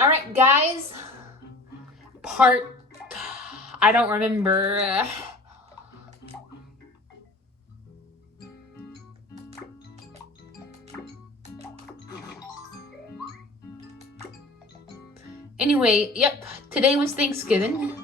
Alright, guys. I don't remember. Anyway, yep, today was Thanksgiving.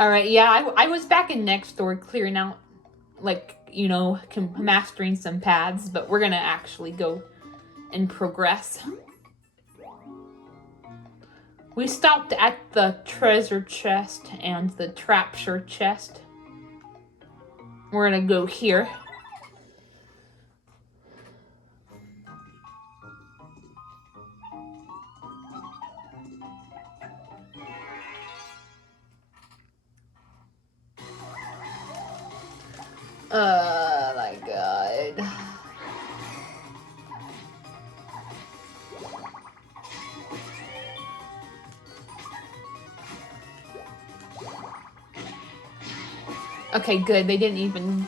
Alright, yeah, I was back in next door clearing out, like, you know, mastering some paths, but we're gonna actually go and progress. We stopped at the treasure chest and the trapture chest. We're gonna go here. Oh my god. Okay, good. They didn't even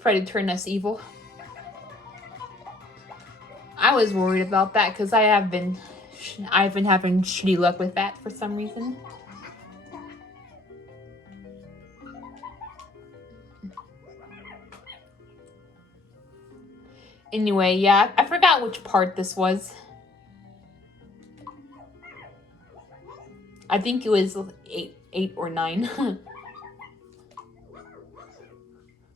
try to turn us evil. I was worried about that because I've been having shitty luck with that for some reason. Anyway, yeah, I forgot which part this was. I think it was 8 or 9.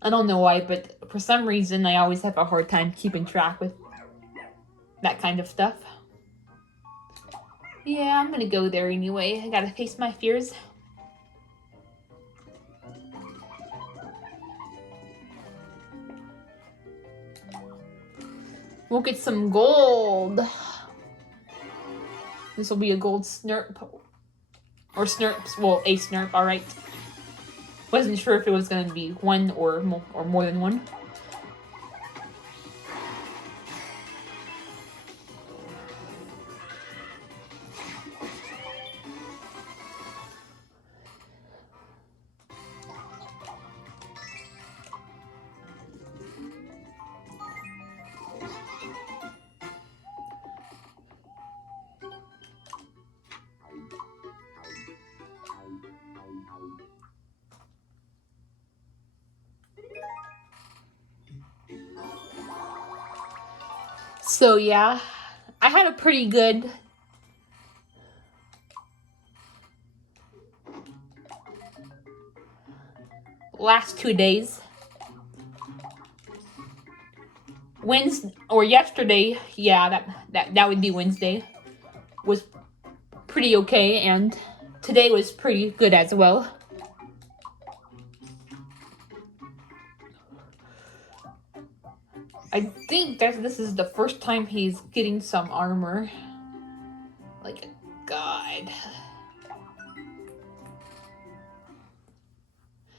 I don't know why, but for some reason I always have a hard time keeping track with that kind of stuff. Yeah, I'm gonna go there anyway. I gotta face my fears. We'll get some gold. This will be a gold snurp. Or snurps. Well, a snurp, alright. Wasn't sure if it was gonna be one or more than one. So yeah, I had a pretty good last 2 days. Wednesday or yesterday, yeah, that would be Wednesday, was pretty okay, and today was pretty good as well. I think this is the first time he's getting some armor. Like, God.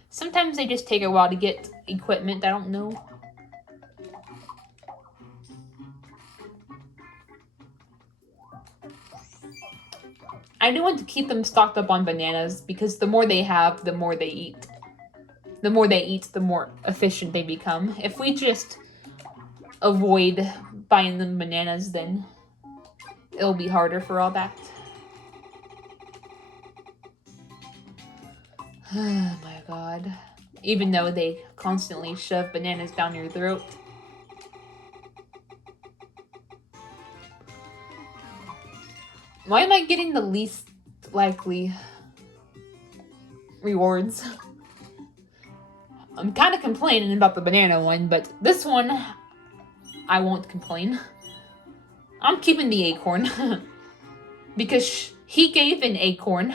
Sometimes they just take a while to get equipment, I don't know. I do want to keep them stocked up on bananas, because the more they have, the more they eat. The more they eat, the more efficient they become. If we just avoid buying them bananas, then it'll be harder for all that. Oh my god. Even though they constantly shove bananas down your throat. Why am I getting the least likely rewards? I'm kind of complaining about the banana one, but this one, I won't complain. I'm keeping the acorn. Because he gave an acorn.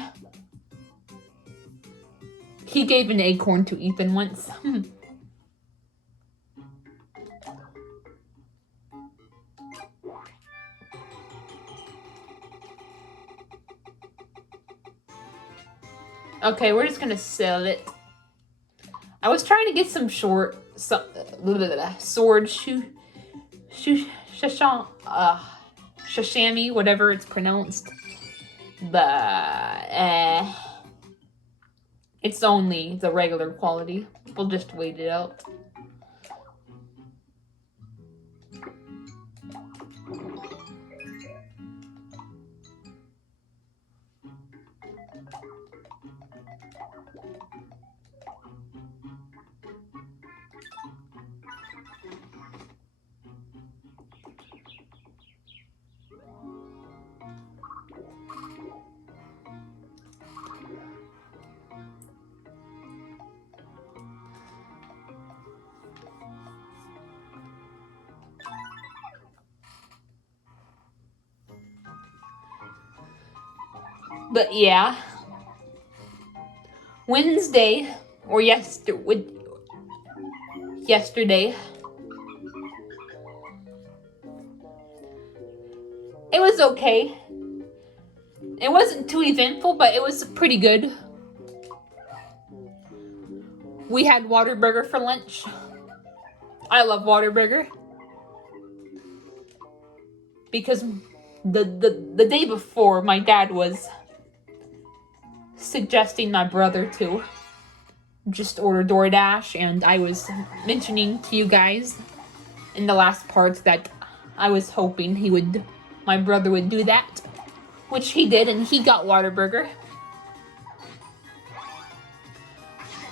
He gave an acorn to Ethan once. Okay, we're just gonna sell it. I was trying to get some sword sashimi, whatever it's pronounced. But it's only the regular quality. We'll just wait it out. But yeah, Wednesday or yesterday, it was okay. It wasn't too eventful, but it was pretty good. We had Whataburger for lunch. I love Whataburger because the day before, my dad was suggesting my brother to just order DoorDash, and I was mentioning to you guys in the last part that I was hoping my brother would do that, which he did, and he got Whataburger.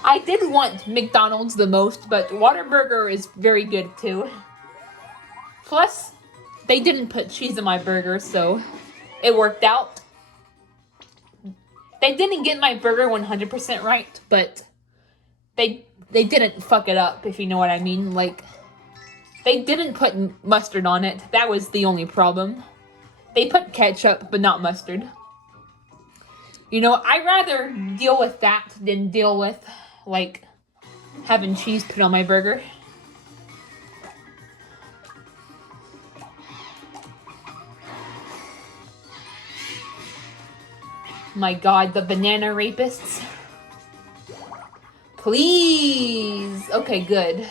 I did want McDonald's the most, but Whataburger is very good too. Plus, they didn't put cheese in my burger, so it worked out. They didn't get my burger 100% right, but they didn't fuck it up, if you know what I mean. Like, they didn't put mustard on it. That was the only problem. They put ketchup, but not mustard. You know, I'd rather deal with that than deal with, like, having cheese put on my burger. My God, the banana rapists. Please. Okay, good.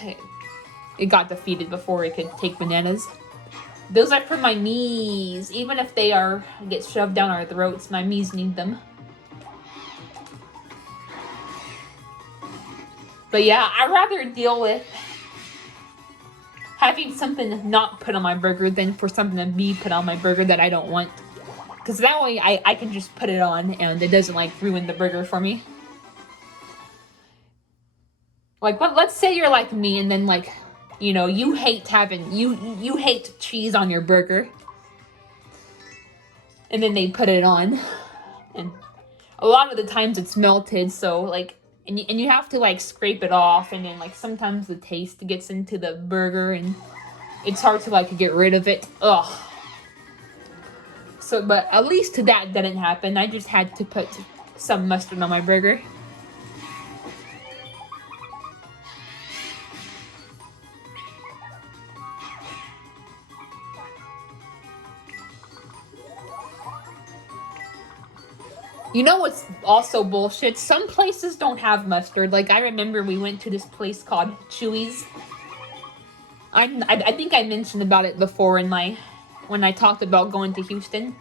It got defeated before it could take bananas. Those are for my Miis. Even if they get shoved down our throats, my Miis need them. But yeah, I'd rather deal with having something not put on my burger than for something to be put on my burger that I don't want. Because that way I can just put it on and it doesn't like ruin the burger for me. Like, let's say you're like me and then like, you know, you hate you hate cheese on your burger. And then they put it on. And a lot of the times it's melted, so like, and you have to like scrape it off, and then like sometimes the taste gets into the burger and it's hard to like get rid of it. Ugh. So, but at least that didn't happen. I just had to put some mustard on my burger. You know what's also bullshit? Some places don't have mustard. Like, I remember we went to this place called Chewy's. I think I mentioned about it before when I talked about going to Houston.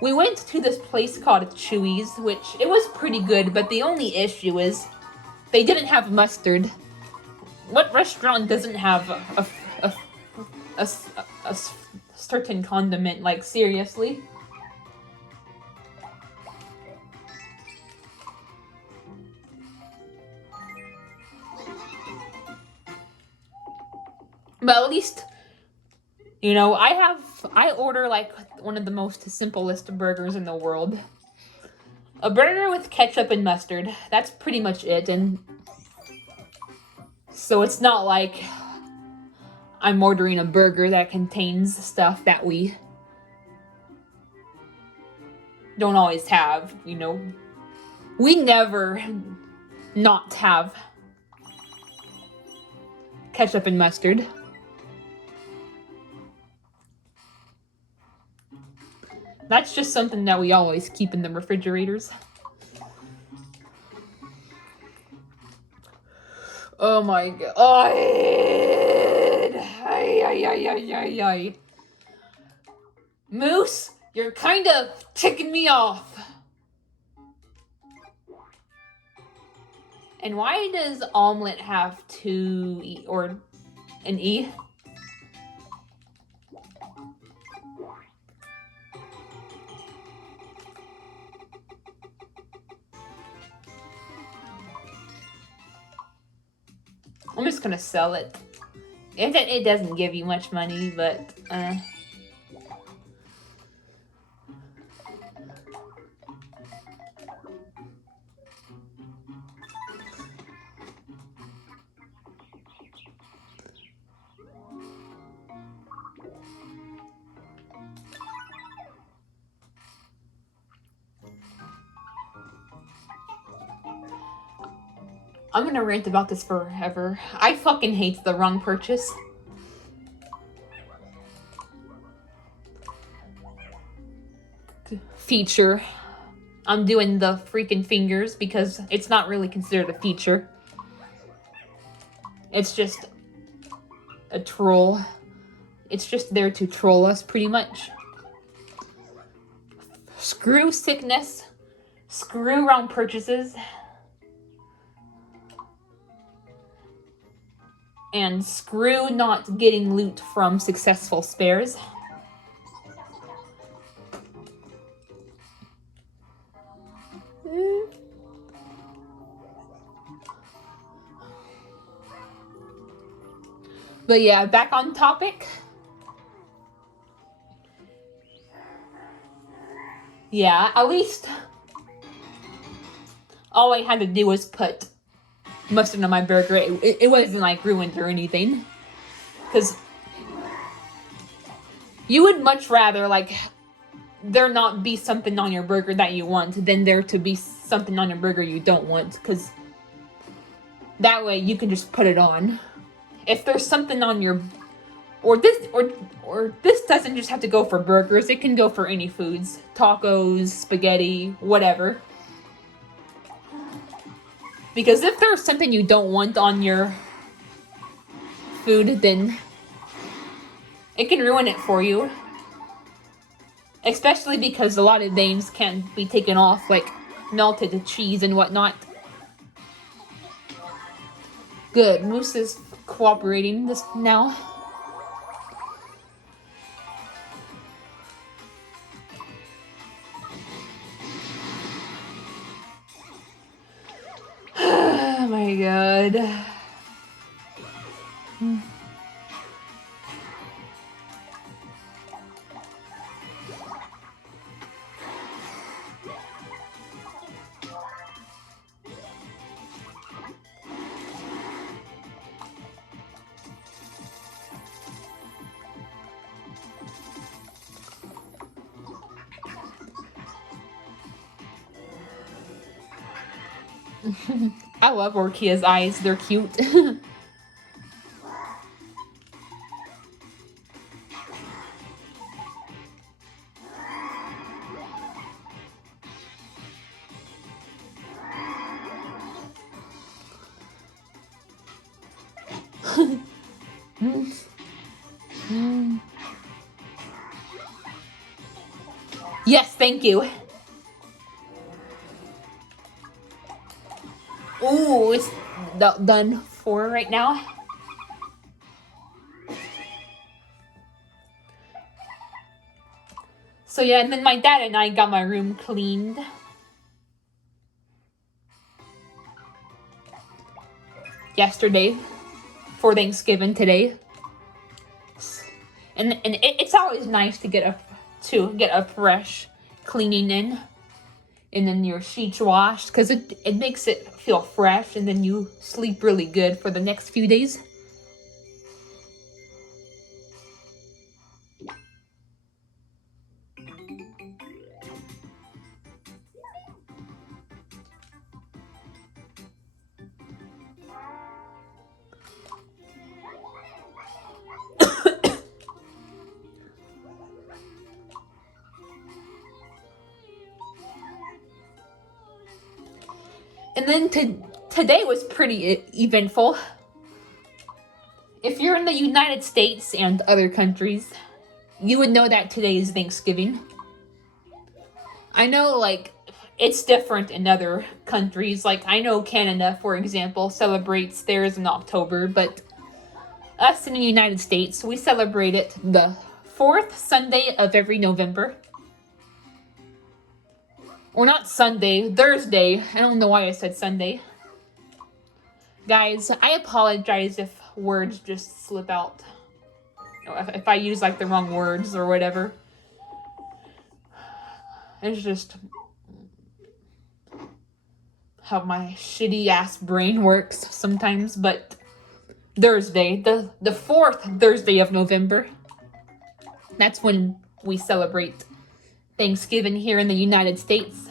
We went to this place called Chewy's, which it was pretty good, but the only issue is they didn't have mustard. What restaurant doesn't have a certain condiment? Like, seriously? But at least, you know, I order like one of the most simplest burgers in the world. A burger with ketchup and mustard. That's pretty much it. And so it's not like I'm ordering a burger that contains stuff that we don't always have, you know. We never not have ketchup and mustard. That's just something that we always keep in the refrigerators. Oh my god. Ay, ay, ay, ay, ay, ay. Moose, you're kind of ticking me off. And why does omelet have two E or an E? I'm just gonna sell it. It doesn't give you much money, but I'm gonna rant about this forever. I fucking hate the wrong purchase. Feature. I'm doing the freaking fingers because it's not really considered a feature. It's just a troll. It's just there to troll us, pretty much. Screw sickness. Screw wrong purchases. And screw not getting loot from successful spares. But yeah, back on topic. Yeah, at least all I had to do was put mustard on my burger. It wasn't like ruined or anything. Because you would much rather like there not be something on your burger that you want than there to be something on your burger you don't want. Because that way you can just put it on. If there's something on your or this doesn't just have to go for burgers, it can go for any foods. Tacos, spaghetti, whatever. Because if there's something you don't want on your food, then it can ruin it for you. Especially because a lot of names can't be taken off, like melted cheese and whatnot. Good, Moose is cooperating this now. Oh my god. I love Orkia's eyes, they're cute. Yes, thank you. Ooh, it's done for right now. So yeah, and then my dad and I got my room cleaned. Yesterday. For Thanksgiving today. And it's always nice to get a fresh cleaning in. And then your sheets washed. Because it makes it feel fresh. And then you sleep really good for the next few days. And then today was pretty eventful. If you're in the United States and other countries, you would know that today is Thanksgiving. I know, like, it's different in other countries. Like, I know Canada, for example, celebrates theirs in October, but us in the United States, we celebrate it the fourth Sunday of every November. Or not Sunday, Thursday. I don't know why I said Sunday. Guys, I apologize if words just slip out. If I use, like, the wrong words or whatever. It's just how my shitty ass brain works sometimes, but Thursday, the fourth Thursday of November, that's when we celebrate Thanksgiving here in the United States.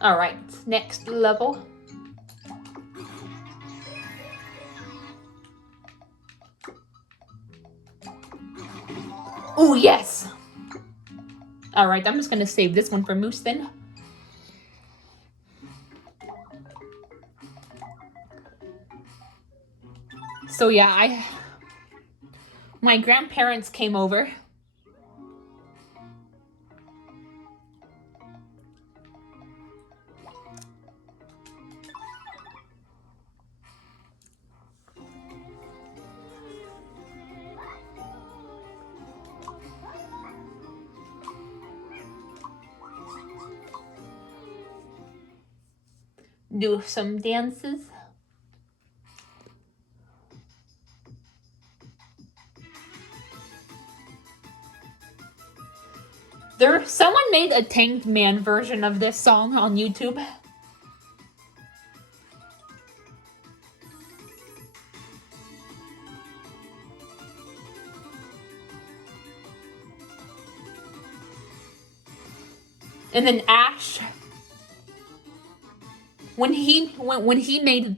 Alright, next level. Ooh, yes! Alright, I'm just gonna save this one for Moose then. So yeah, my grandparents came over. Do some dances. Someone made a Tanked Man version of this song on YouTube. And then Ash, when he made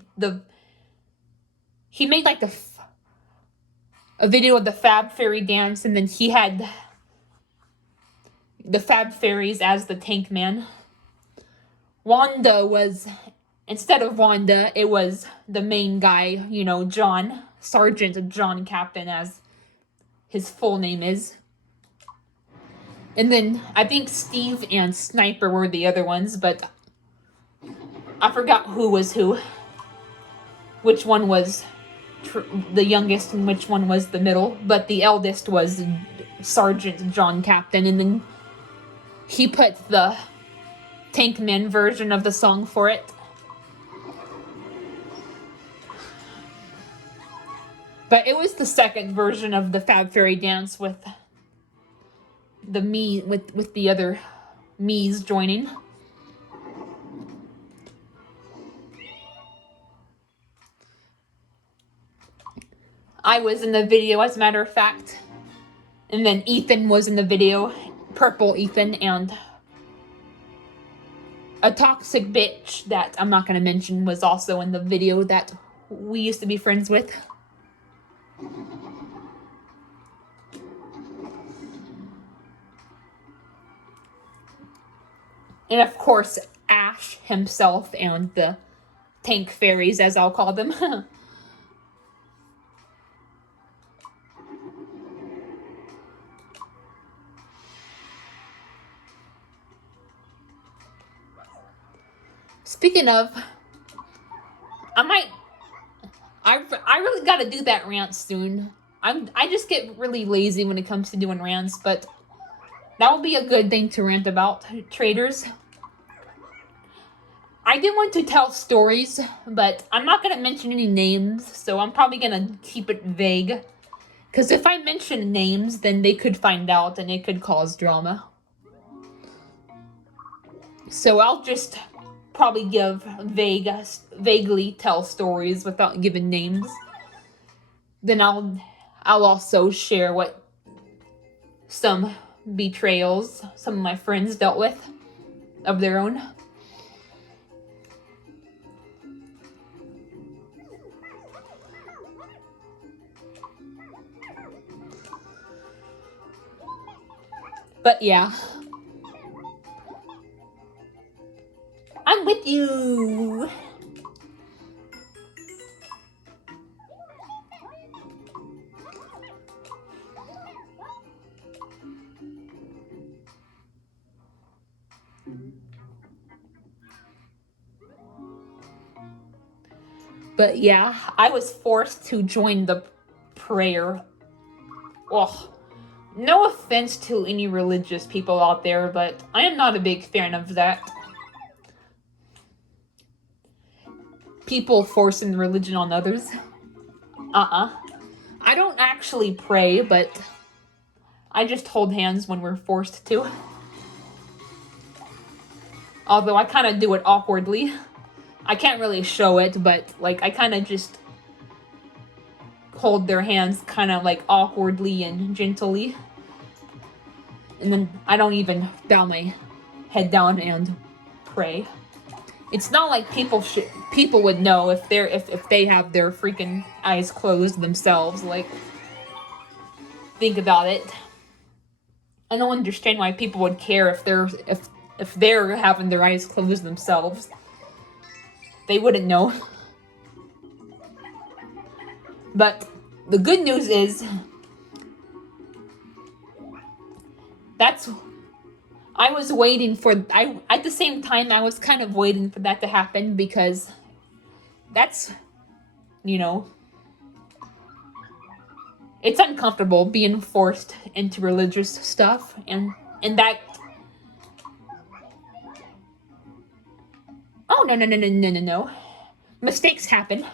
like a video of the Fab Fairy dance, and then he had the Fab Fairies as the Tank Man. Wanda was, instead of Wanda, it was the main guy, you know, John, Sergeant John Captain, as his full name is. And then I think Steve and Sniper were the other ones, but I forgot who was who. Which one was the youngest and which one was the middle. But the eldest was Sergeant John Captain, and then he put the Tankman version of the song for it. But it was the second version of the Fab Fairy dance with the other Miis joining. I was in the video, as a matter of fact. And then Ethan was in the video. Purple Ethan, and a toxic bitch that I'm not going to mention was also in the video that we used to be friends with. And of course, Ash himself and the Tank Fairies, as I'll call them. Speaking of, I really gotta do that rant soon. I just get really lazy when it comes to doing rants, but that will be a good thing to rant about, traders. I did want to tell stories, but I'm not gonna mention any names, so I'm probably gonna keep it vague. Because if I mention names, then they could find out and it could cause drama. So I'll just probably give vaguely tell stories without giving names. Then I'll also share what some betrayals some of my friends dealt with of their own. But yeah. I'm with you. But yeah, I was forced to join the prayer. Ugh. No offense to any religious people out there, but I am not a big fan of that. People forcing religion on others. I don't actually pray, but I just hold hands when we're forced to. Although I kind of do it awkwardly. I can't really show it, but like I kind of just hold their hands kind of like awkwardly and gently. And then I don't even bow my head down and pray. It's not like people would know if they have their freaking eyes closed themselves. Like, think about it. I don't understand why people would care if they're having their eyes closed themselves. They wouldn't know. But the good news is I was waiting for at the same time I was kind of waiting for that to happen, because that's, it's uncomfortable being forced into religious stuff, and that. Oh, no. Mistakes happen.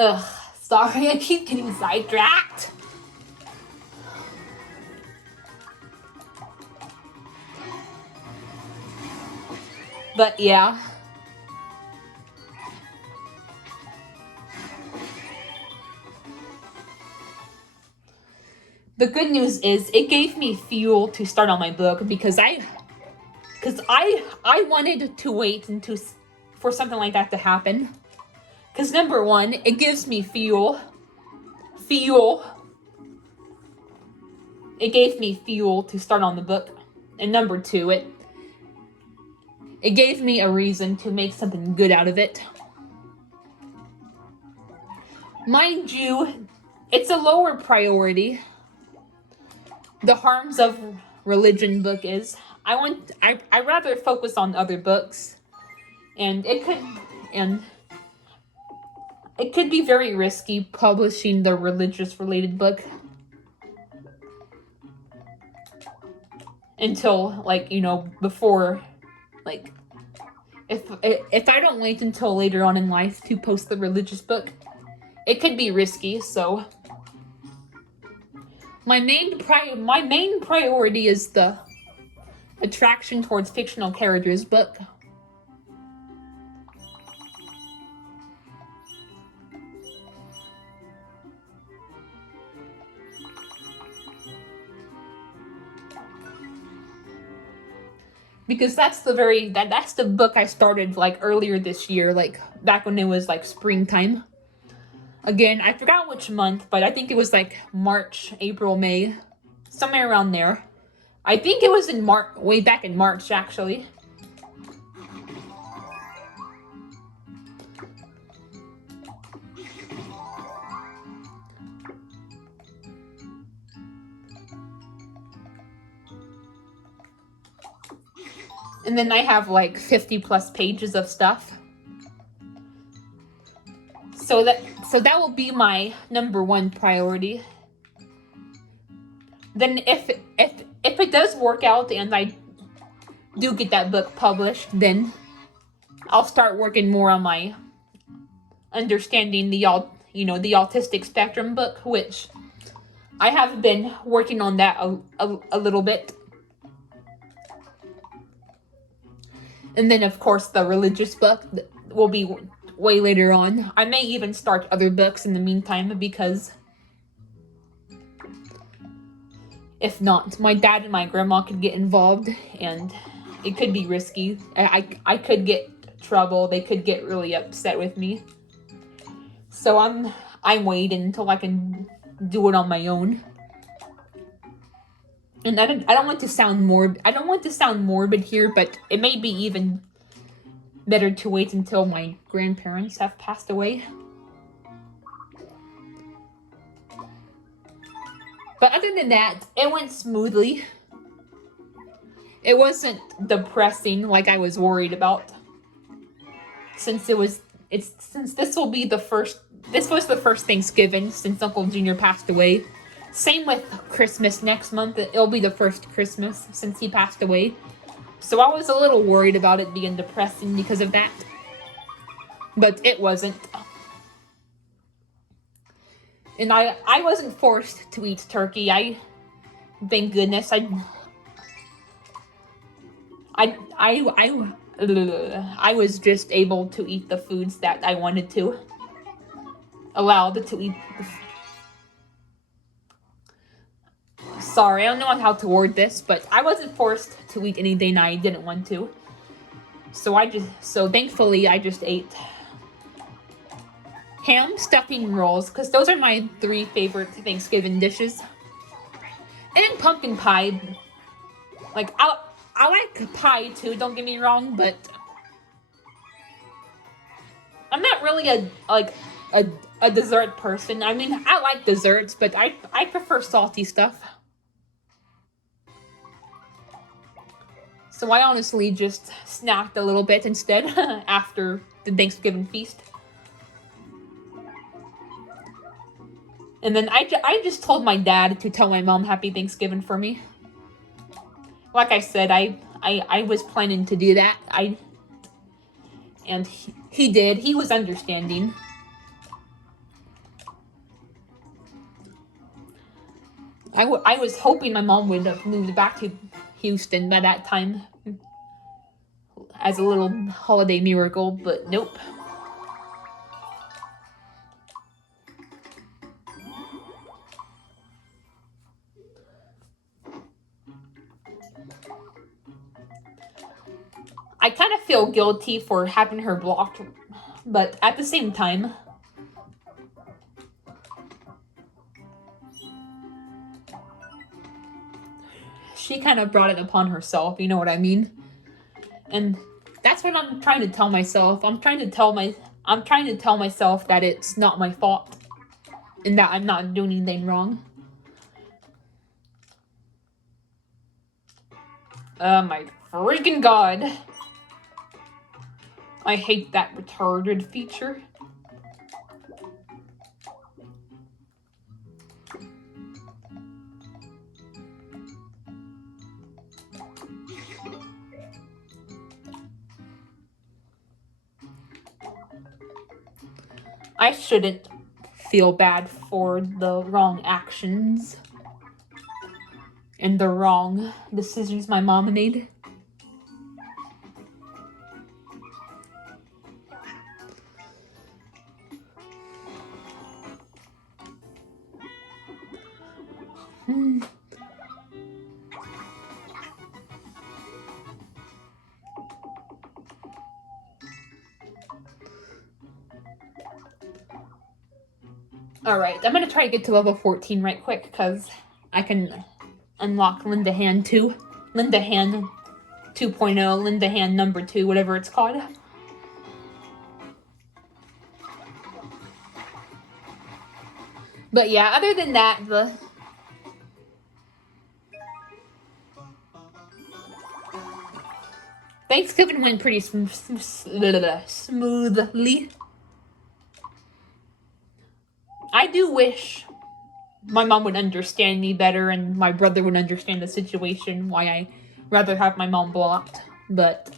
Ugh, sorry, I keep getting sidetracked. But yeah. The good news is it gave me fuel to start on my book, because I wanted to wait for something like that to happen. Because number one, it gives me fuel. It gave me fuel to start on the book. And number two, it gave me a reason to make something good out of it. Mind you, it's a lower priority. The Harms of Religion book is. I rather focus on other books. And it could be very risky publishing the religious related book until, before, if I don't wait until later on in life to post the religious book, it could be risky. So my main priority is the attraction towards fictional characters book. Because that's the book I started earlier this year, back when it was springtime. Again, I forgot which month, but I think it was March, April, May, somewhere around there. I think it was in March, way back in March, actually. And then I have 50 plus pages of stuff. So that will be my number one priority. Then if it does work out and I do get that book published, then I'll start working more on my understanding the autistic spectrum book, which I have been working on that a little bit. And then, of course, the religious book will be way later on. I may even start other books in the meantime, because if not, my dad and my grandma could get involved, and it could be risky. I could get trouble. They could get really upset with me. So I'm waiting until I can do it on my own. And I don't want to sound morbid. I don't want to sound morbid here, but it may be even better to wait until my grandparents have passed away. But other than that, it went smoothly. It wasn't depressing like I was worried about. Since this was the first Thanksgiving since Uncle Junior passed away. Same with Christmas next month. It'll be the first Christmas since he passed away. So I was a little worried about it being depressing because of that. But it wasn't. And I wasn't forced to eat turkey. Thank goodness, I was just able to eat the foods that I wanted to. Allowed to eat. Sorry, I don't know how to word this, but I wasn't forced to eat anything I didn't want to. So thankfully I just ate ham, stuffing, rolls, because those are my 3 favorite Thanksgiving dishes. And pumpkin pie. Like, I like pie too, don't get me wrong, but I'm not really a dessert person. I mean, I like desserts, but I prefer salty stuff. So I honestly just snacked a little bit instead after the Thanksgiving feast. And then I just told my dad to tell my mom Happy Thanksgiving for me. Like I said, I was planning to do that. And he did. He was understanding. I was hoping my mom would have moved back to Houston by that time as a little holiday miracle, but nope. I kind of feel guilty for having her blocked, but at the same time, she kind of brought it upon herself, you know what I mean? And that's what I'm trying to tell myself. I'm trying to tell myself that it's not my fault and that I'm not doing anything wrong. Oh my freaking god. I hate that retarded feature. I shouldn't feel bad for the wrong actions and the wrong decisions my mom made. Alright, I'm gonna try to get to level 14 right quick, because I can unlock Linda Hand 2. Linda Hand 2.0, Linda Hand number 2, whatever it's called. But yeah, other than that, the Thanksgiving went pretty smoothly. I do wish my mom would understand me better and my brother would understand the situation, why I rather have my mom blocked, but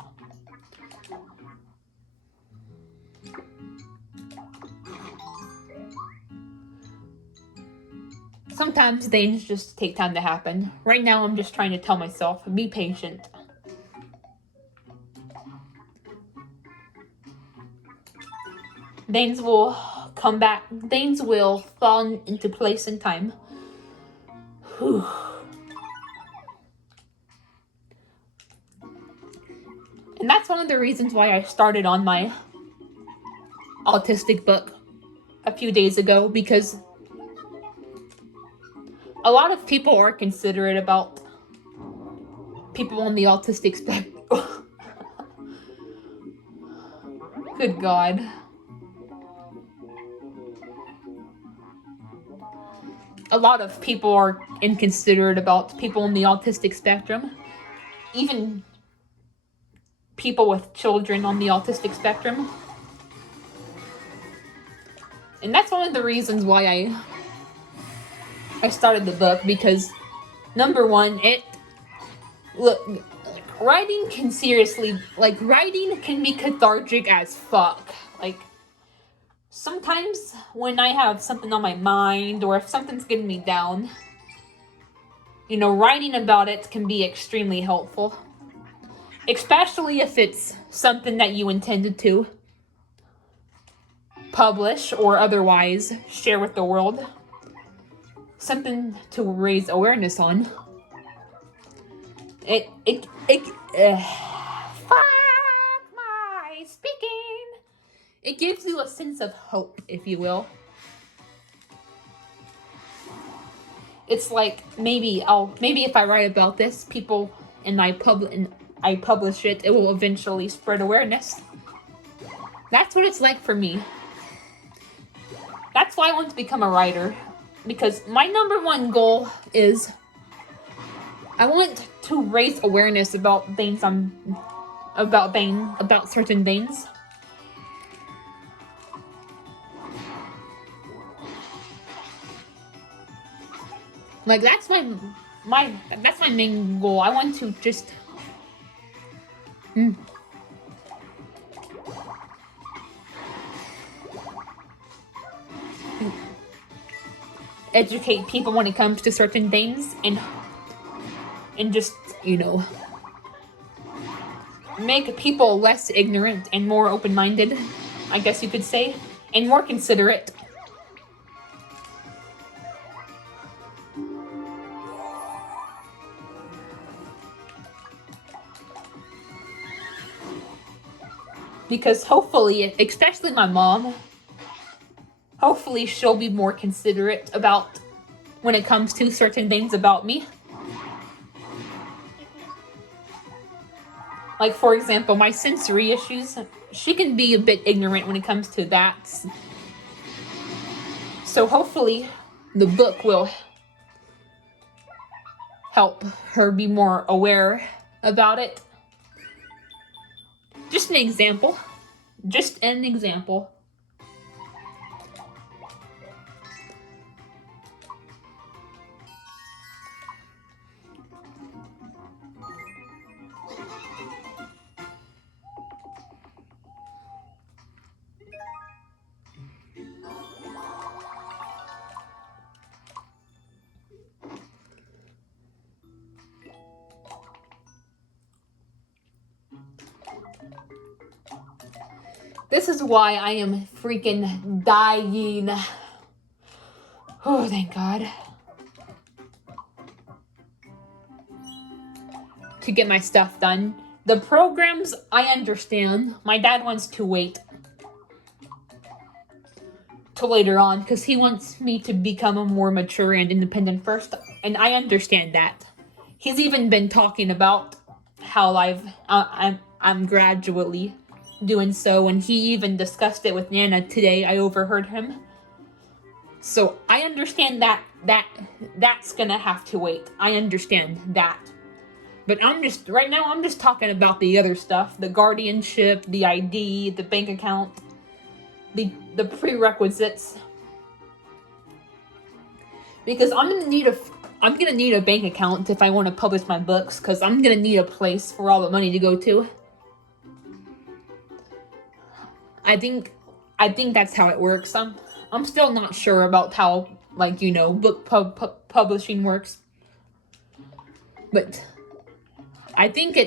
sometimes things just take time to happen. Right now, I'm just trying to tell myself, be patient. Things will come back. Things will fall into place in time. Whew. one of the reasons why I started on my autistic book a few days ago, because a lot of people are considerate about people on the autistic spectrum. Good God. A lot of people are inconsiderate about people on the autistic spectrum. Even people with children on the autistic spectrum. And that's one of the reasons why I started the book, because number one, writing can be cathartic as fuck. Like, sometimes when I have something on my mind, or if something's getting me down, writing about it can be extremely helpful. Especially if it's something that you intended to publish or otherwise share with the world. Something to raise awareness on. Fuck my speaking. It gives you a sense of hope, if you will. It's like, maybe if I write about this, people, and I publish it, it will eventually spread awareness. That's what it's like for me. That's why I want to become a writer. Because my number one goal is I want to raise awareness about about certain things. Like, that's my main goal. I want to just educate people when it comes to certain things, and just, make people less ignorant and more open-minded, I guess you could say, and more considerate. Because hopefully, especially my mom, hopefully she'll be more considerate about when it comes to certain things about me. Like, for example, my sensory issues, she can be a bit ignorant when it comes to that. So hopefully the book will help her be more aware about it. Just an example. This is why I am freaking dying. Oh, thank God. To get my stuff done. The programs, I understand. My dad wants to wait till later on, because he wants me to become a more mature and independent first. And I understand that. He's even been talking about how I'm gradually doing so, and he even discussed it with Nana today. I overheard him. So I understand that's gonna have to wait. I understand that. But right now I'm just talking about the other stuff, the guardianship, the ID, the bank account, the prerequisites. Because I'm gonna need a bank account if I want to publish my books, because I'm gonna need a place for all the money to go to. I think that's how it works. I'm still not sure about how, book publishing works. But I think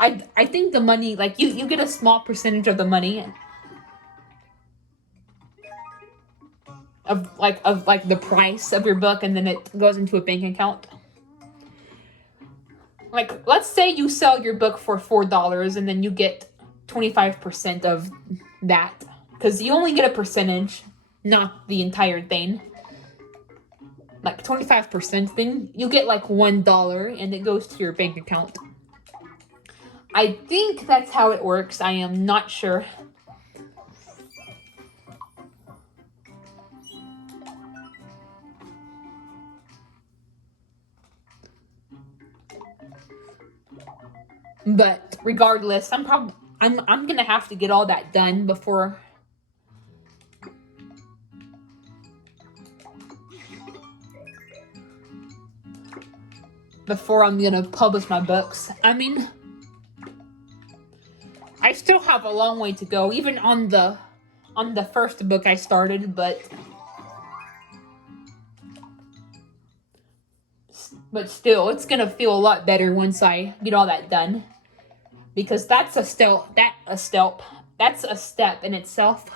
I think the money, you get a small percentage of the money of the price of your book, and then it goes into a bank account. like, let's say you sell your book for $4 and then you get 25% of that. Because you only get a percentage, not the entire thing. Like 25%, then you get like $1 and it goes to your bank account. I think that's how it works. I am not sure. But regardless, I'm gonna have to get all that done before I'm gonna publish my books. I mean, I still have a long way to go, even on the first book I started, but still, it's gonna feel a lot better once I get all that done. Because that's a step in itself.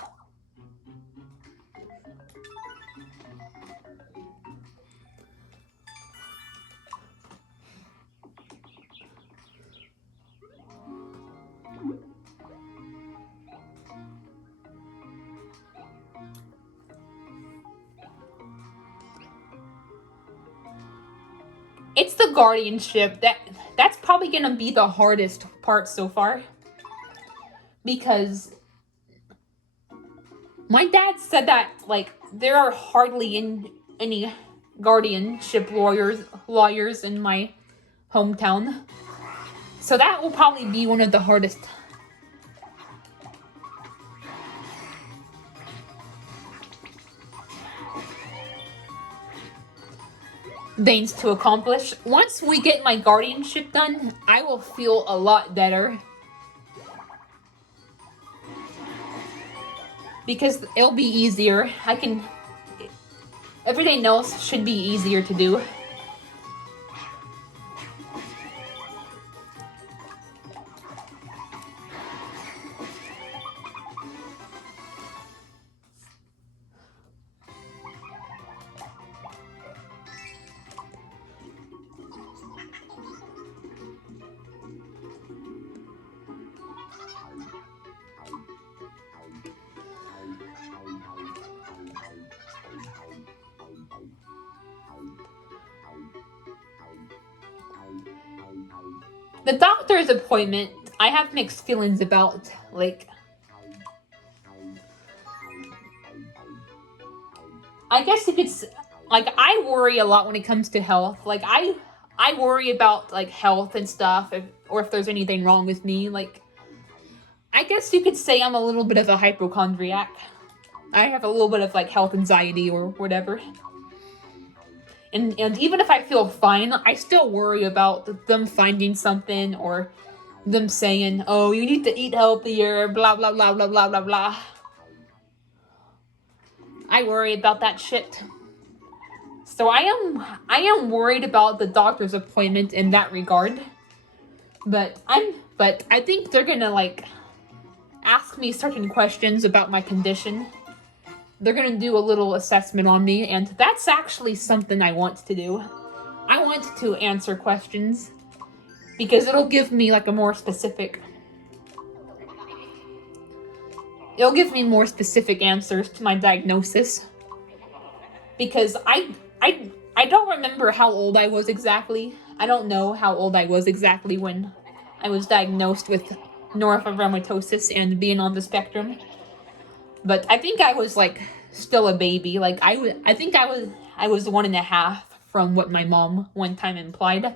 It's the guardianship that's probably gonna be the hardest part so far. Because my dad said that, like, there are hardly any guardianship lawyers in my hometown. So that will probably be one of the hardest. Things to accomplish. Once we get my guardianship done, I will feel a lot better. Because it'll be easier. Everything else should be easier to do. The doctor's appointment, I have mixed feelings about. Like, I guess you could, like, I worry a lot when it comes to health. Like, I worry about, like, health and stuff, or if there's anything wrong with me. Like, I guess you could say I'm a little bit of a hypochondriac. I have a little bit of, like, health anxiety or whatever. And even if I feel fine, I still worry about them finding something or them saying, oh, you need to eat healthier, blah, blah, blah, blah, blah, blah, blah. I worry about that shit. So I am worried about the doctor's appointment in that regard. But I think they're gonna, like, ask me certain questions about my condition. They're gonna do a little assessment on me, and that's actually something I want to do. I want to answer questions because it'll give me, like, more specific answers to my diagnosis. Because I don't remember how old I was exactly. I don't know how old I was exactly when I was diagnosed with neurofibromatosis and being on the spectrum. But I think I was, like, still a baby. Like, I think I was 1.5 from what my mom one time implied.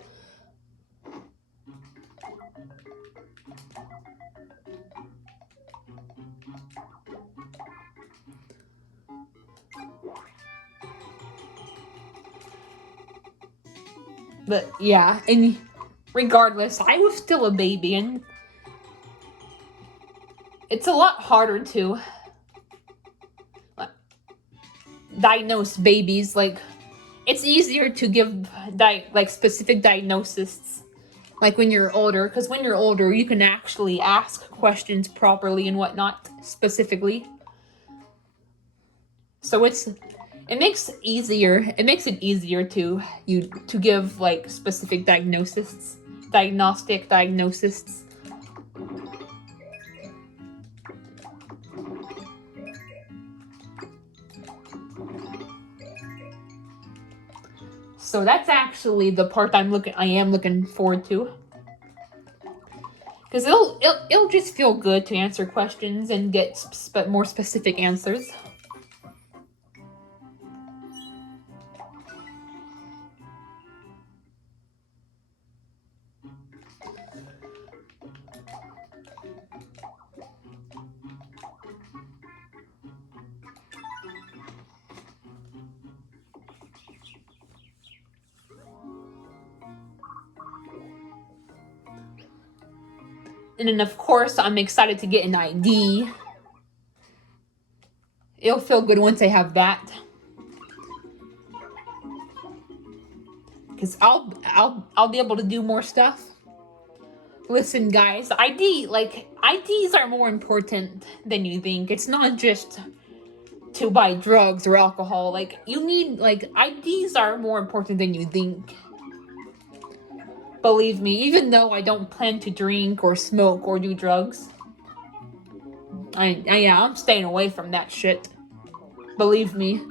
But yeah, and regardless, I was still a baby, and it's a lot harder to diagnose babies. Like, it's easier to give specific diagnoses, like, when you're older, because when you're older, you can actually ask questions properly and whatnot specifically. So it makes it easier to give, like, specific diagnoses diagnosis. So that's actually the part I am looking forward to. Because it'll just feel good to answer questions and get more specific answers. And then, of course, I'm excited to get an ID. It'll feel good once I have that. Because I'll be able to do more stuff. Listen, guys, IDs are more important than you think. It's not just to buy drugs or alcohol. You need, IDs are more important than you think. Believe me, even though I don't plan to drink or smoke or do drugs, I'm staying away from that shit. Believe me,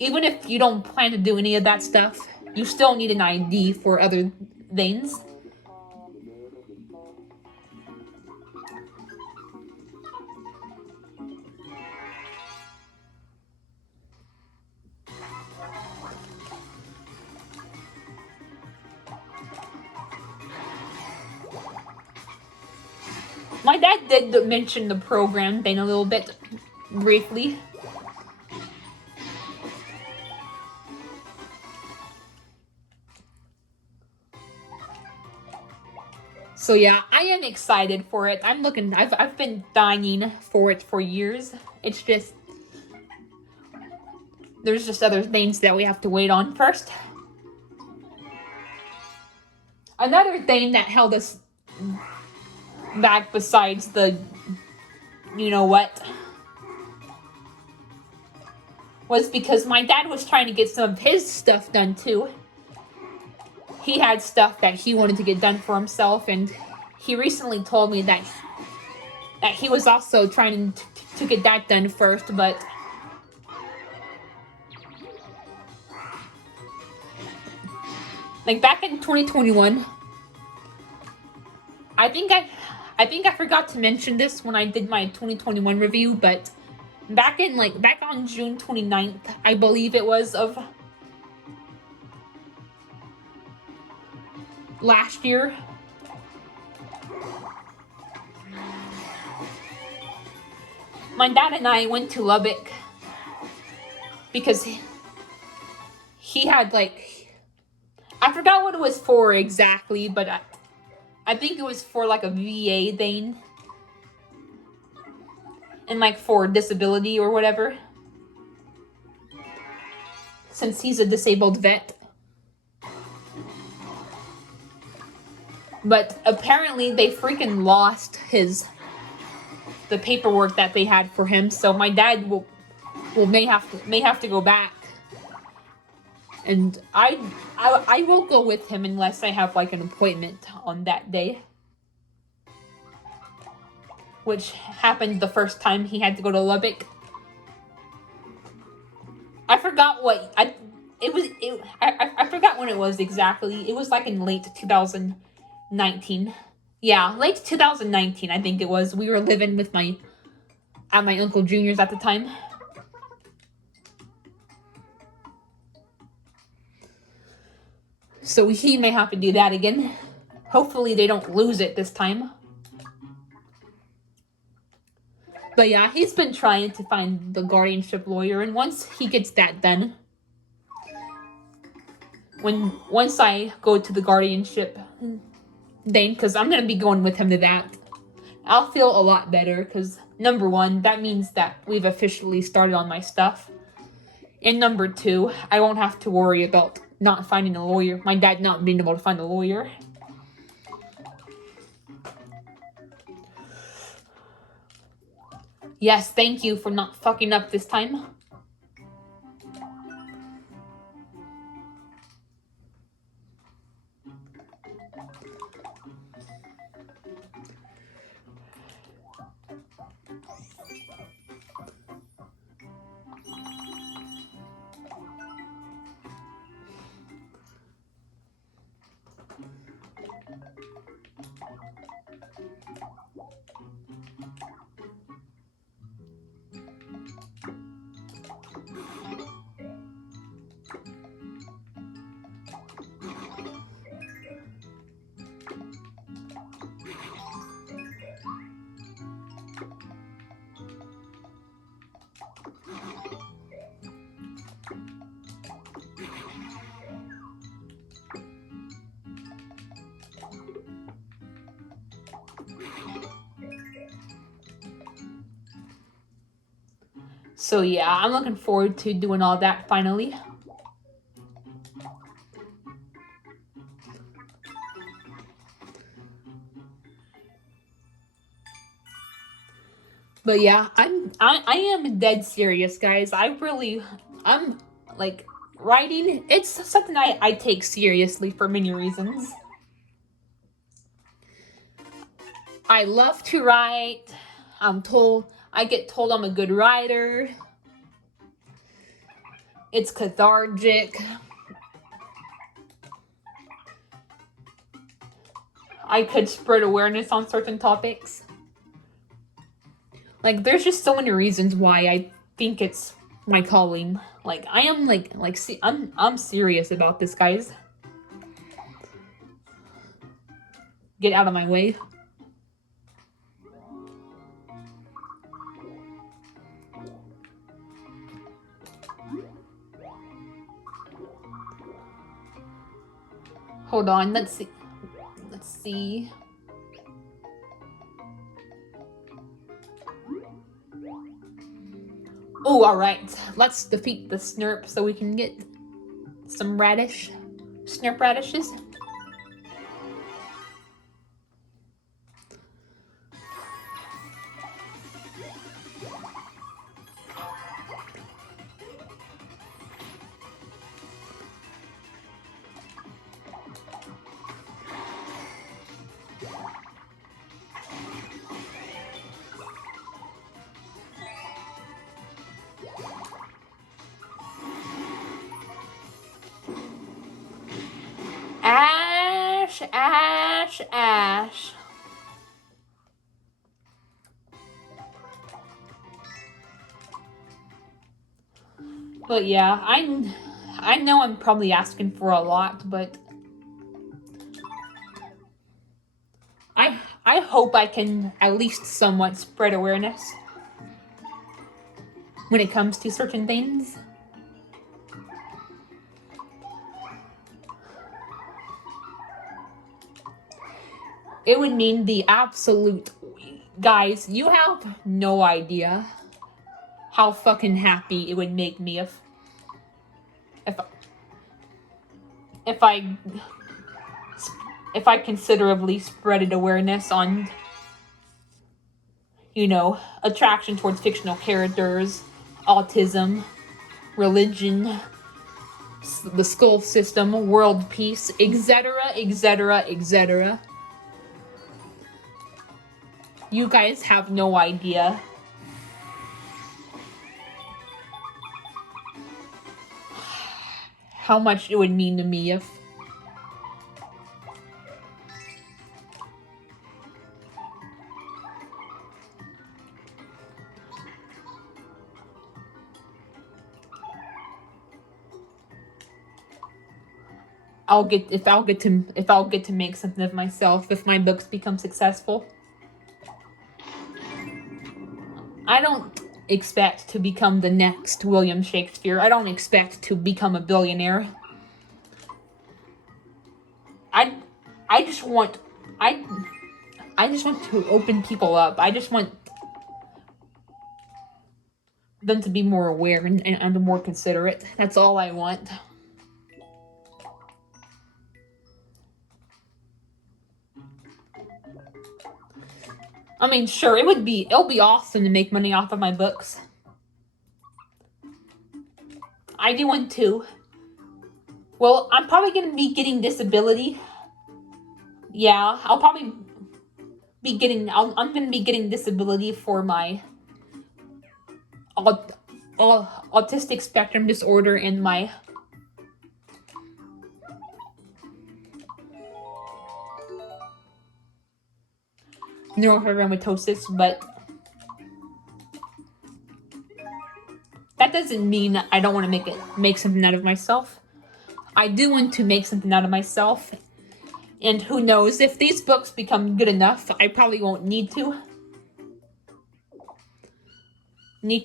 even if you don't plan to do any of that stuff, you still need an ID for other things. My dad did mention the program thing a little bit, briefly. So yeah, I am excited for it. I've been dying for it for years. It's just, there's just other things that we have to wait on first. Another thing that held us back besides the, you know what, was because my dad was trying to get some of his stuff done too. He had stuff that he wanted to get done for himself, and he recently told me that he was also trying to get that done first, but back in 2021, I think I forgot to mention this when I did my 2021 review, but back on June 29th, I believe it was, of last year, my dad and I went to Lubbock because he had I forgot what it was for exactly, but I think it was for a VA thing. And for disability or whatever. Since he's a disabled vet. But apparently they freaking lost the paperwork that they had for him, so my dad may have to go back. And I will go with him unless I have an appointment on that day. Which happened the first time he had to go to Lubbock. I forgot what I forgot when it was exactly. It was in late 2019. Yeah, late 2019 I think it was. We were living with my Uncle Junior's at the time. So he may have to do that again. Hopefully they don't lose it this time. But yeah, he's been trying to find the guardianship lawyer, and once he gets that done, once I go to the guardianship thing, because I'm going to be going with him to that, I'll feel a lot better, because number one, that means that we've officially started on my stuff. And number two, I won't have to worry about not finding a lawyer, my dad not being able to find a lawyer. Yes, thank you for not fucking up this time. So yeah, I'm looking forward to doing all that finally. But yeah, I am dead serious, guys. I'm like writing. It's something I take seriously for many reasons. I love to write. I get told I'm a good writer. It's cathartic. I could spread awareness on certain topics. Like, there's just so many reasons why I think it's my calling. Like, I am I'm serious about this, guys. Get out of my way. Hold on, let's see. Let's see. Oh, alright. Let's defeat the Snurp so we can get some Snurp radishes. Ash, Ash, Ash. But yeah, I know I'm probably asking for a lot, but I hope I can at least somewhat spread awareness when it comes to certain things. It would mean the absolute... Guys, you have no idea how fucking happy it would make me if if I if I considerably spreaded awareness on, you know, attraction towards fictional characters, autism, religion, the skull system, world peace, etc., etc., etc. You guys have no idea how much it would mean to me if I'll get to make something of myself if my books become successful. I don't expect to become the next William Shakespeare. I don't expect to become a billionaire. I I just want I I just want to open people up. I just want them to be more aware and more considerate. That's all I want. I mean, sure, it'll be awesome to make money off of my books. I do want to. Well, I'm probably gonna be getting disability. Yeah, I'll probably be getting. I'm gonna be getting disability for my autistic spectrum disorder and my neurofibromatosis, but that doesn't mean I don't want to make something out of myself. I do want to make something out of myself, and who knows, if these books become good enough, I probably won't need to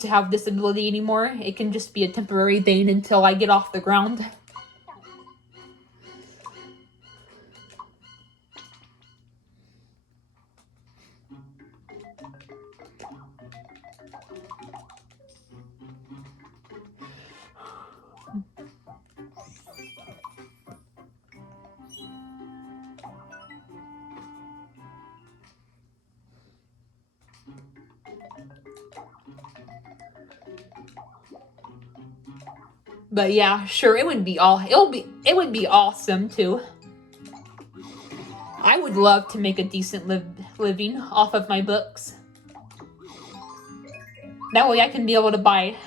have disability anymore. It can just be a temporary thing until I get off the ground. But yeah, sure, it would be awesome too. I would love to make a decent living off of my books. That way I can be able to buy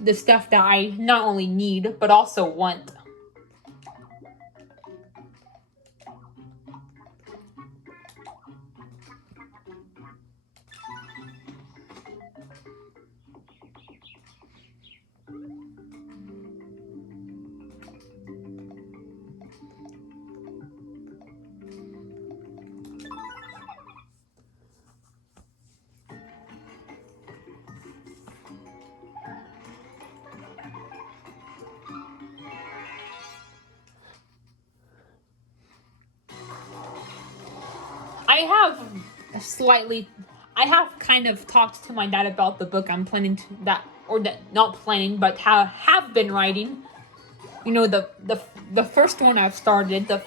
the stuff that I not only need, but also want. I have kind of talked to my dad about the book I'm planning to not planning, but have been writing. You know, the first one I've started, the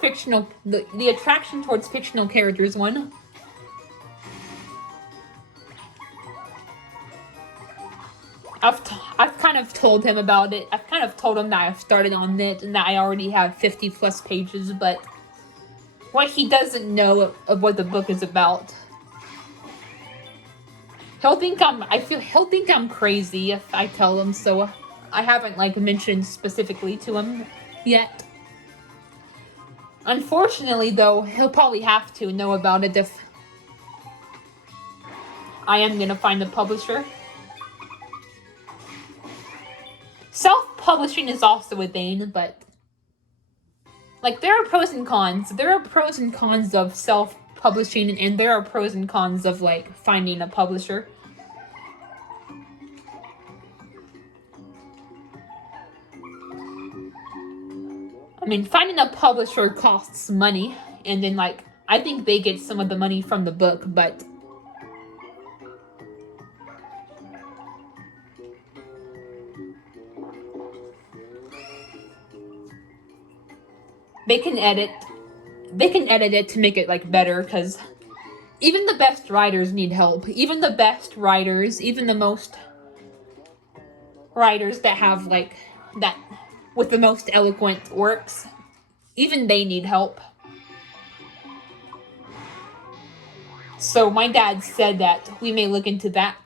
fictional, the attraction towards fictional characters one. I've kind of told him about it. I've kind of told him that I've started on it and that I already have 50 plus pages, but what he doesn't know of what the book is about. He'll think I'm crazy if I tell him, so I haven't mentioned specifically to him yet. Unfortunately though, he'll probably have to know about it if I am gonna find a publisher. Self-publishing is also a thing, but there are pros and cons. There are pros and cons of self-publishing, and there are pros and cons of finding a publisher. I mean, finding a publisher costs money, and then I think they get some of the money from the book, but they can edit it to make it better, because even the best writers need help. Even the best writers, even the most writers that have that with the most eloquent works, even they need help. So my dad said that we may look into that.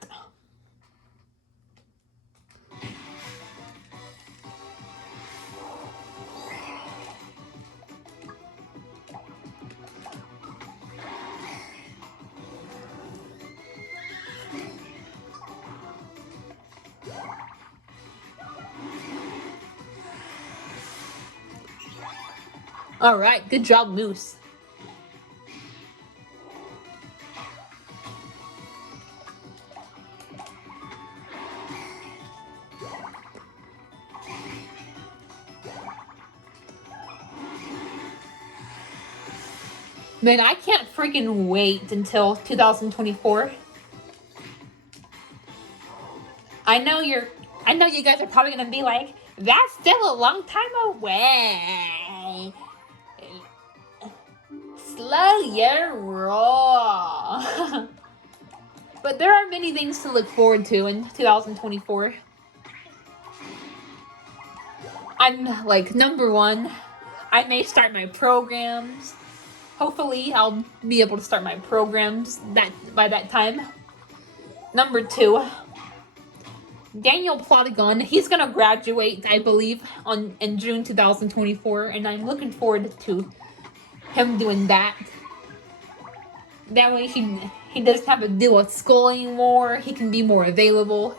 All right, good job, Moose. Man, I can't freaking wait until 2024. I know you guys are probably gonna be like, that's still a long time away. Slow your roll. But there are many things to look forward to in 2024. I'm number one, I may start my programs. Hopefully I'll be able to start my programs by that time. Number two, Daniel Plotagon, he's gonna graduate, I believe, in June 2024, and I'm looking forward to him doing that. That way he doesn't have to deal with school anymore. He can be more available.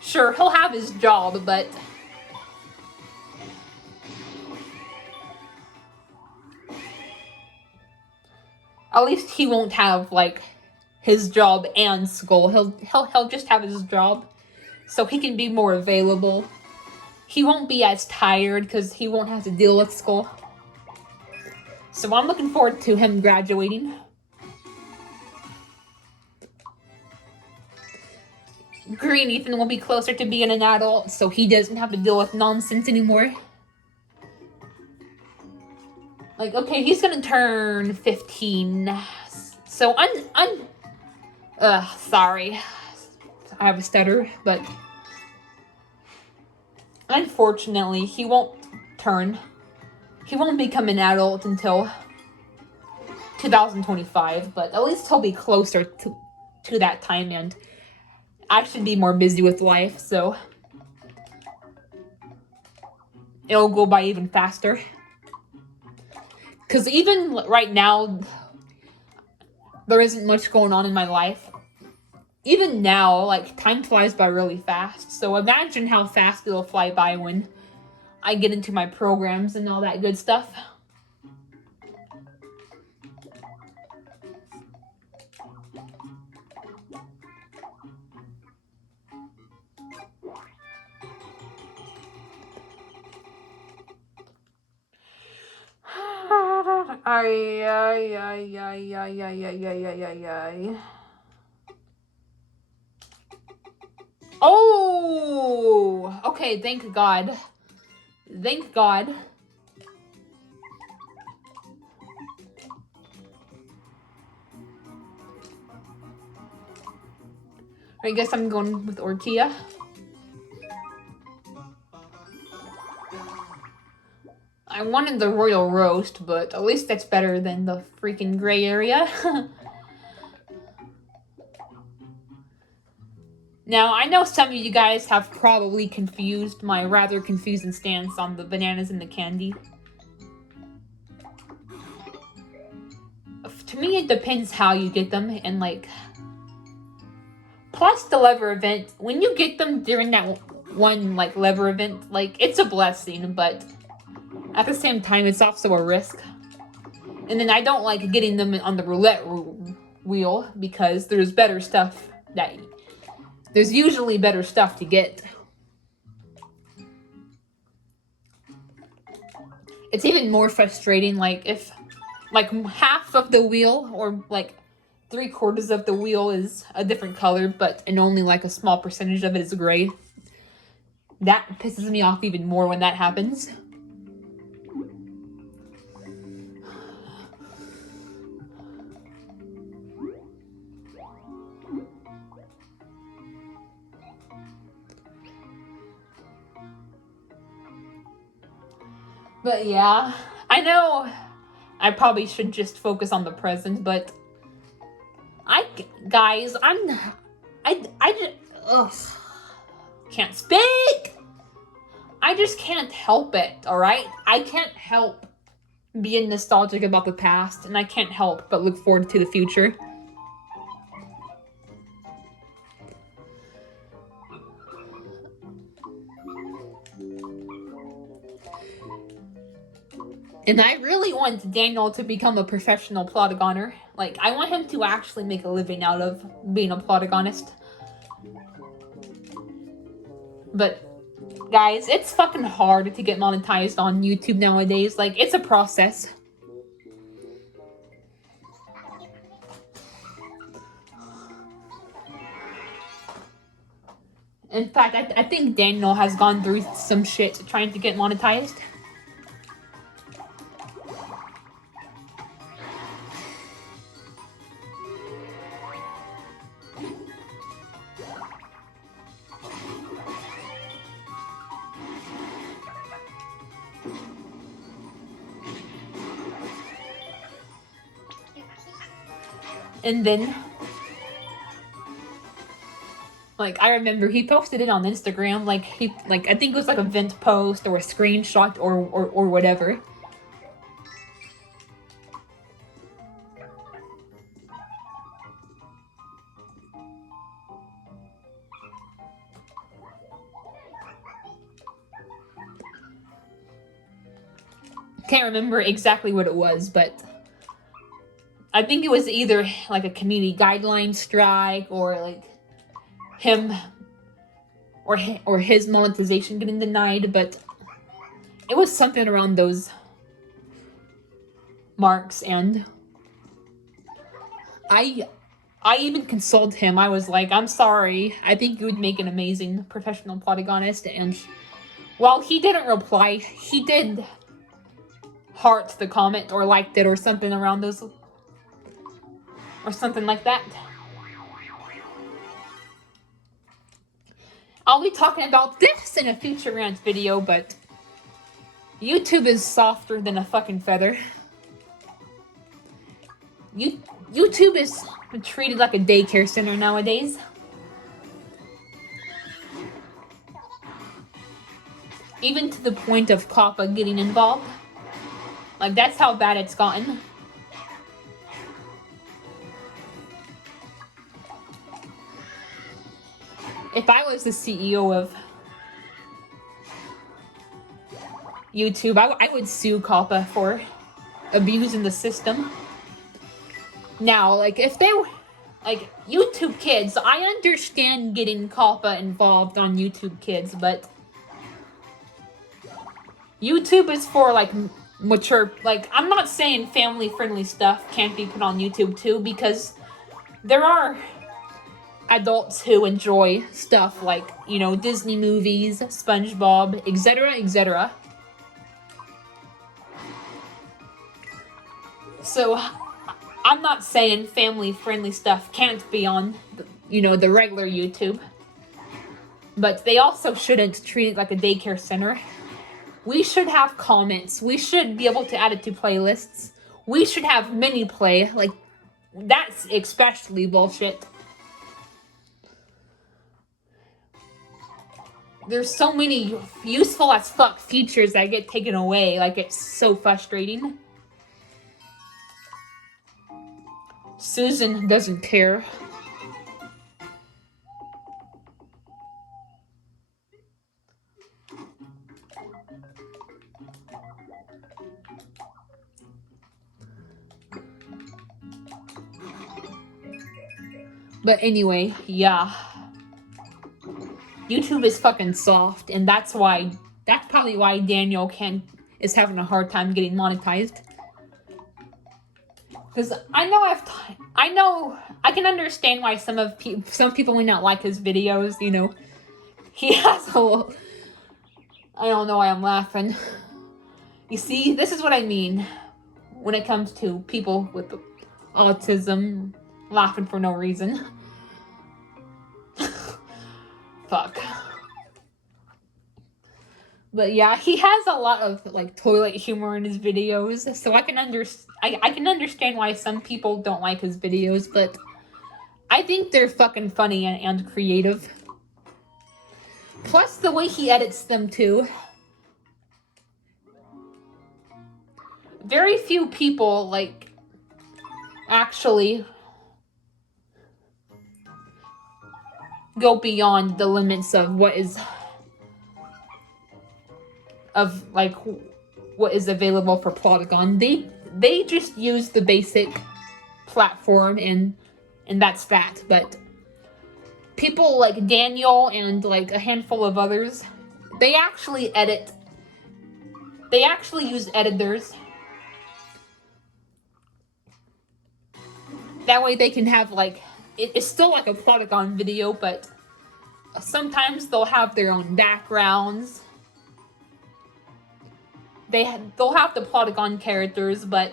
Sure, he'll have his job, but at least he won't have his job and school. He'll just have his job, so he can be more available. He won't be as tired because he won't have to deal with school. So I'm looking forward to him graduating. Green Ethan will be closer to being an adult, so he doesn't have to deal with nonsense anymore. Okay, he's gonna turn 15. So sorry. I have a stutter, but Unfortunately, he won't become an adult until 2025, but at least he'll be closer to that time, and I should be more busy with life, so it'll go by even faster. Because even right now, there isn't much going on in my life. Even now, like, time flies by really fast, so imagine how fast it'll fly by when I get into my programs and all that good stuff. Oh, okay, thank God. Thank God. I guess I'm going with Ortia. I wanted the royal roast, but at least that's better than the freaking gray area. Now, I know some of you guys have probably confused my rather confusing stance on the bananas and the candy. To me, it depends how you get them, and like, plus the lever event, when you get them during that one like lever event, like, it's a blessing, but at the same time, it's also a risk. And then I don't like getting them on the roulette wheel because there's better stuff there's usually better stuff to get. It's even more frustrating, like, if like half of the wheel or like 3/4 of the wheel is a different color, and only like a small percentage of it is gray. That pisses me off even more when that happens. But yeah, I know I probably should just focus on the present, but guys, I just, can't speak. I just can't help it, alright? I can't help being nostalgic about the past, and I can't help but look forward to the future. And I really want Daniel to become a professional plotagoner. Like, I want him to actually make a living out of being a plotagonist. But, guys, it's fucking hard to get monetized on YouTube nowadays. Like, it's a process. In fact, I think Daniel has gone through some shit trying to get monetized. And then, like, I remember he posted it on Instagram, like, I think it was like a vent post or a screenshot or whatever. Can't remember exactly what it was, but I think it was either like a community guideline strike or like him or his monetization getting denied, but it was something around those marks. And I even consoled him. I was like, I'm sorry, I think you would make an amazing professional plotagonist. And while he didn't reply, he did heart the comment or liked it or something around those, or something like that. I'll be talking about this in a future rant video, but YouTube is softer than a fucking feather. YouTube is treated like a daycare center nowadays. Even to the point of COPPA getting involved. Like, that's how bad it's gotten. If I was the CEO of YouTube, I would sue COPPA for abusing the system. Now, like, if they were, like, YouTube Kids, I understand getting COPPA involved on YouTube Kids, but YouTube is for, like, mature, like, I'm not saying family-friendly stuff can't be put on YouTube, too, because there are adults who enjoy stuff like, you know, Disney movies, SpongeBob, etc., etc. So, I'm not saying family-friendly stuff can't be on, you know, the regular YouTube. But they also shouldn't treat it like a daycare center. We should have comments. We should be able to add it to playlists. We should have mini play. Like, that's especially bullshit. There's so many useful as fuck features that get taken away. Like, it's so frustrating. Susan doesn't care. But anyway, yeah. YouTube is fucking soft, and that's probably why Daniel is having a hard time getting monetized. Because I can understand why some people may not like his videos, you know. He has I don't know why I'm laughing. You see, this is what I mean when it comes to people with autism laughing for no reason. Fuck. But yeah, he has a lot of like toilet humor in his videos, so I can understand why some people don't like his videos, but I think they're fucking funny and creative. Plus the way he edits them too. Very few people like actually go beyond the limits of what is available for Polygon. They just use the basic platform and that's that. But people like Daniel and like a handful of others, they actually use editors. That way they can have like, it's still like a Polygon video, but sometimes they'll have their own backgrounds. They'll have the Polygon characters, but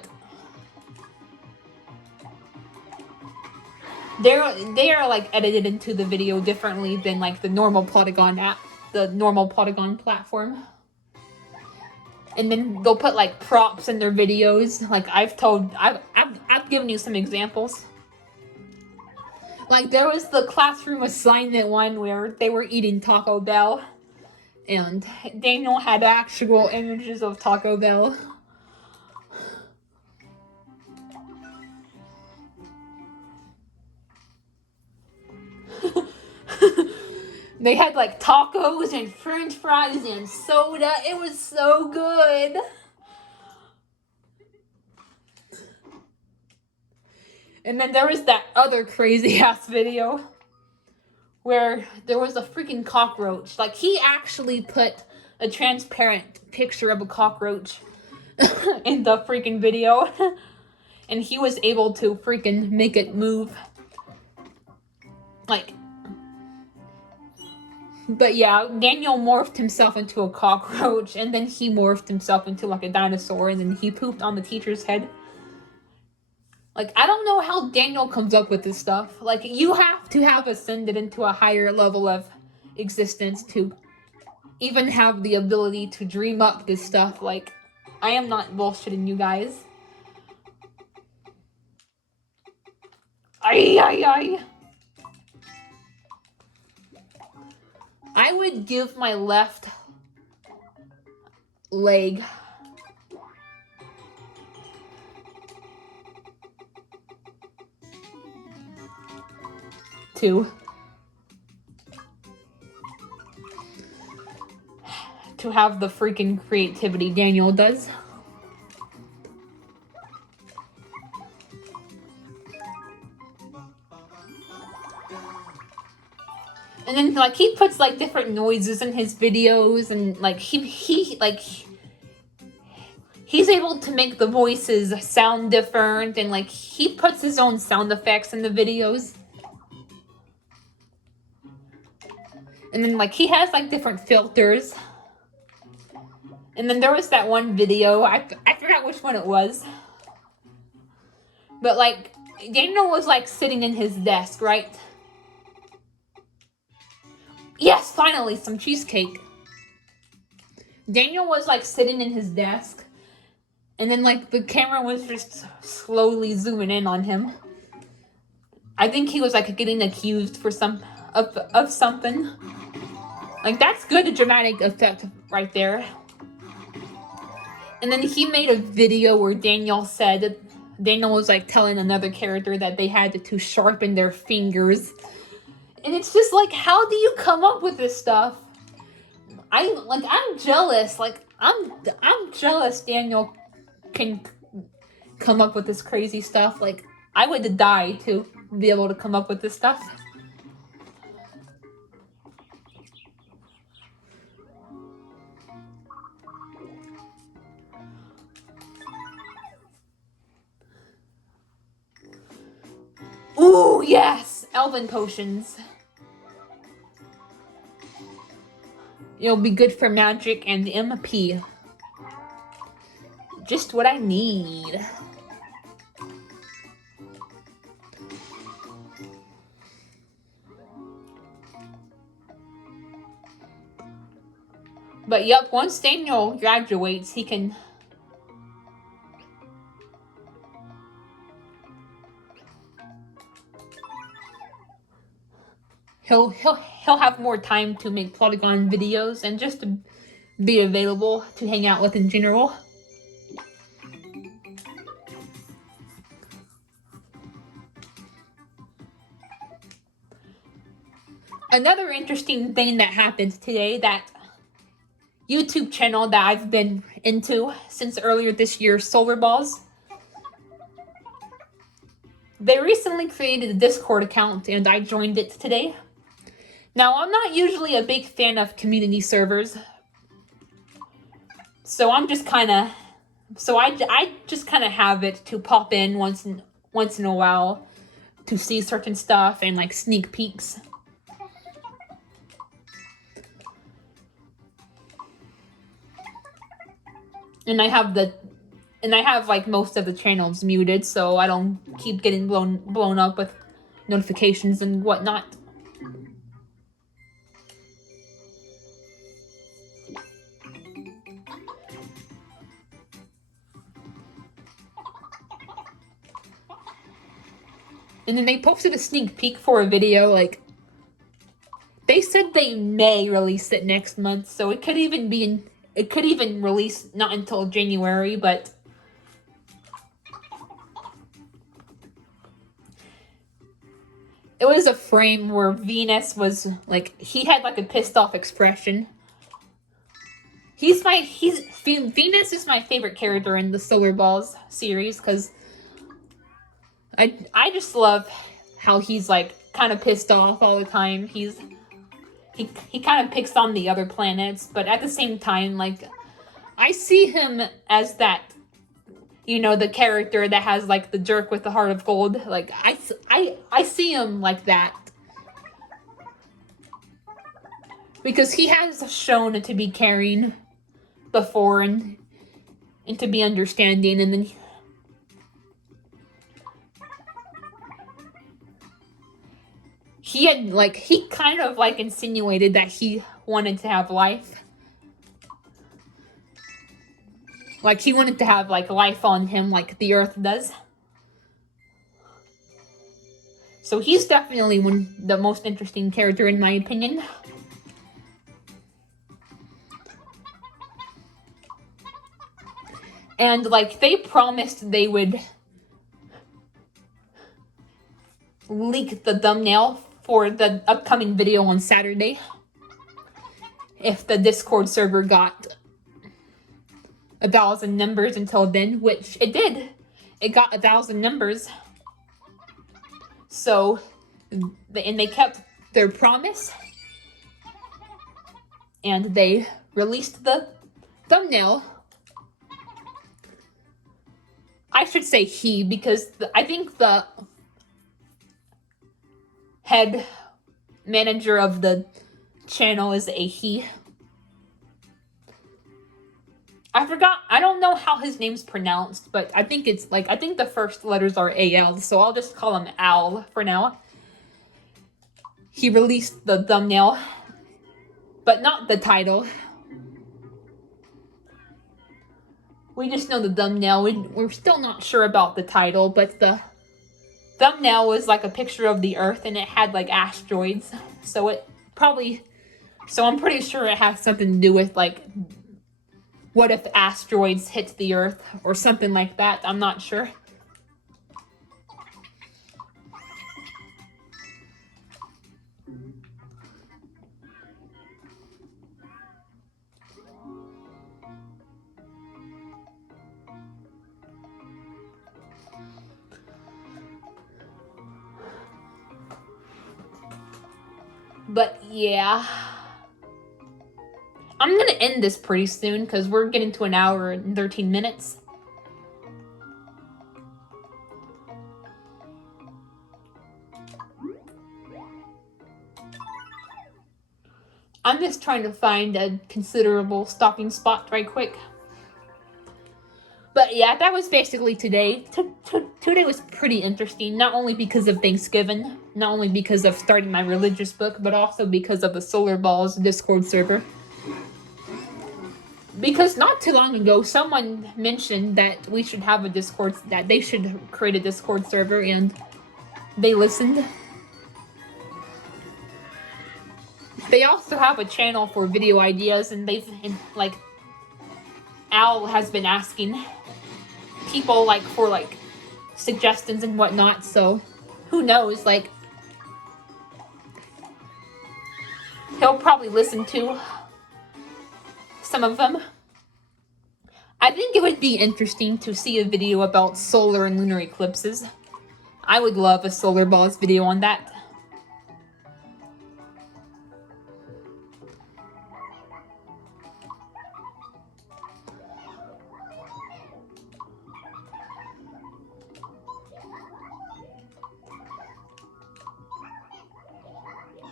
they are like edited into the video differently than like the normal Polygon platform. And then they'll put like props in their videos. Like I've given you some examples. Like there was the classroom assignment one where they were eating Taco Bell. And Daniel had actual images of Taco Bell. They had like tacos and french fries and soda. It was so good. And then there was that other crazy ass video where there was a freaking cockroach. Like, he actually put a transparent picture of a cockroach in the freaking video. And he was able to freaking make it move. Like, but yeah, Daniel morphed himself into a cockroach, and then he morphed himself into like a dinosaur, and then he pooped on the teacher's head. Like, I don't know how Daniel comes up with this stuff. Like, you have to have ascended into a higher level of existence to even have the ability to dream up this stuff. Like, I am not bullshitting you guys. Ay, ay, ay. I would give my left leg to have the freaking creativity Daniel does. And then, like, he puts, like, different noises in his videos, and, like, he's able to make the voices sound different, and, like, he puts his own sound effects in the videos. And then, like, he has, like, different filters. And then there was that one video, I forgot which one it was. But, like, Daniel was, like, sitting in his desk, right? Yes, finally, some cheesecake. Daniel was, like, sitting in his desk. And then, like, the camera was just slowly zooming in on him. I think he was, like, getting accused for of something. Like, that's good dramatic effect right there. And then he made a video where Daniel was, like, telling another character that they had to sharpen their fingers. And it's just like, how do you come up with this stuff? I'm jealous. Like, I'm jealous Daniel can come up with this crazy stuff. Like, I would die to be able to come up with this stuff. Ooh, yes! Elven potions. It'll be good for magic and MP. Just what I need. But yep, once Daniel graduates, he can... He'll have more time to make Polygon videos and just to be available to hang out with in general. Another interesting thing that happened today, that YouTube channel that I've been into since earlier this year, Solar Balls. They recently created a Discord account and I joined it today. Now, I'm not usually a big fan of community servers, so I'm just kind of, I just kind of have it to pop in once in a while to see certain stuff and, like, sneak peeks. And I have like most of the channels muted, so I don't keep getting blown up with notifications and whatnot. And then they posted a sneak peek for a video, like, they said they may release it next month, so it could even release not until January, but it was a frame where Venus was, like, he had, like, a pissed off expression. Venus is my favorite character in the Solar Balls series, because I just love how he's, like, kind of pissed off all the time. He kind of picks on the other planets, but at the same time, like, I see him as that, you know, the character that has, like, the jerk with the heart of gold. Like, I see him like that. Because he has shown to be caring before and to be understanding, and then he kind of like insinuated that he wanted to have life. Like he wanted to have like life on him like the Earth does. So he's definitely the most interesting character in my opinion. And like they promised they would leak the thumbnail for the upcoming video on Saturday. If the Discord server got 1,000 numbers until then, which it did. It got 1,000 numbers. So, and they kept their promise. And they released the thumbnail. I should say he, because I think the head manager of the channel is a he. I forgot, I don't know how his name's pronounced, but I think it's like, I think the first letters are AL, so I'll just call him Al for now. He released the thumbnail, but not the title. We just know the thumbnail. We're still not sure about the title, but the thumbnail was like a picture of the Earth and it had like asteroids. So I'm pretty sure it has something to do with like, what if asteroids hit the Earth or something like that? I'm not sure. But yeah, I'm gonna end this pretty soon because we're getting to 1 hour and 13 minutes. I'm just trying to find a considerable stopping spot right quick. But yeah, that was basically today. Today was pretty interesting, not only because of Thanksgiving, not only because of starting my religious book, but also because of the Solar Balls Discord server. Because not too long ago, someone mentioned that we should have a Discord, that they should create a Discord server, and they listened. They also have a channel for video ideas, and like, Al has been asking people, like, for, like, suggestions and whatnot, so who knows, like, he'll probably listen to some of them. I think it would be interesting to see a video about solar and lunar eclipses. I would love a Solar Balls video on that.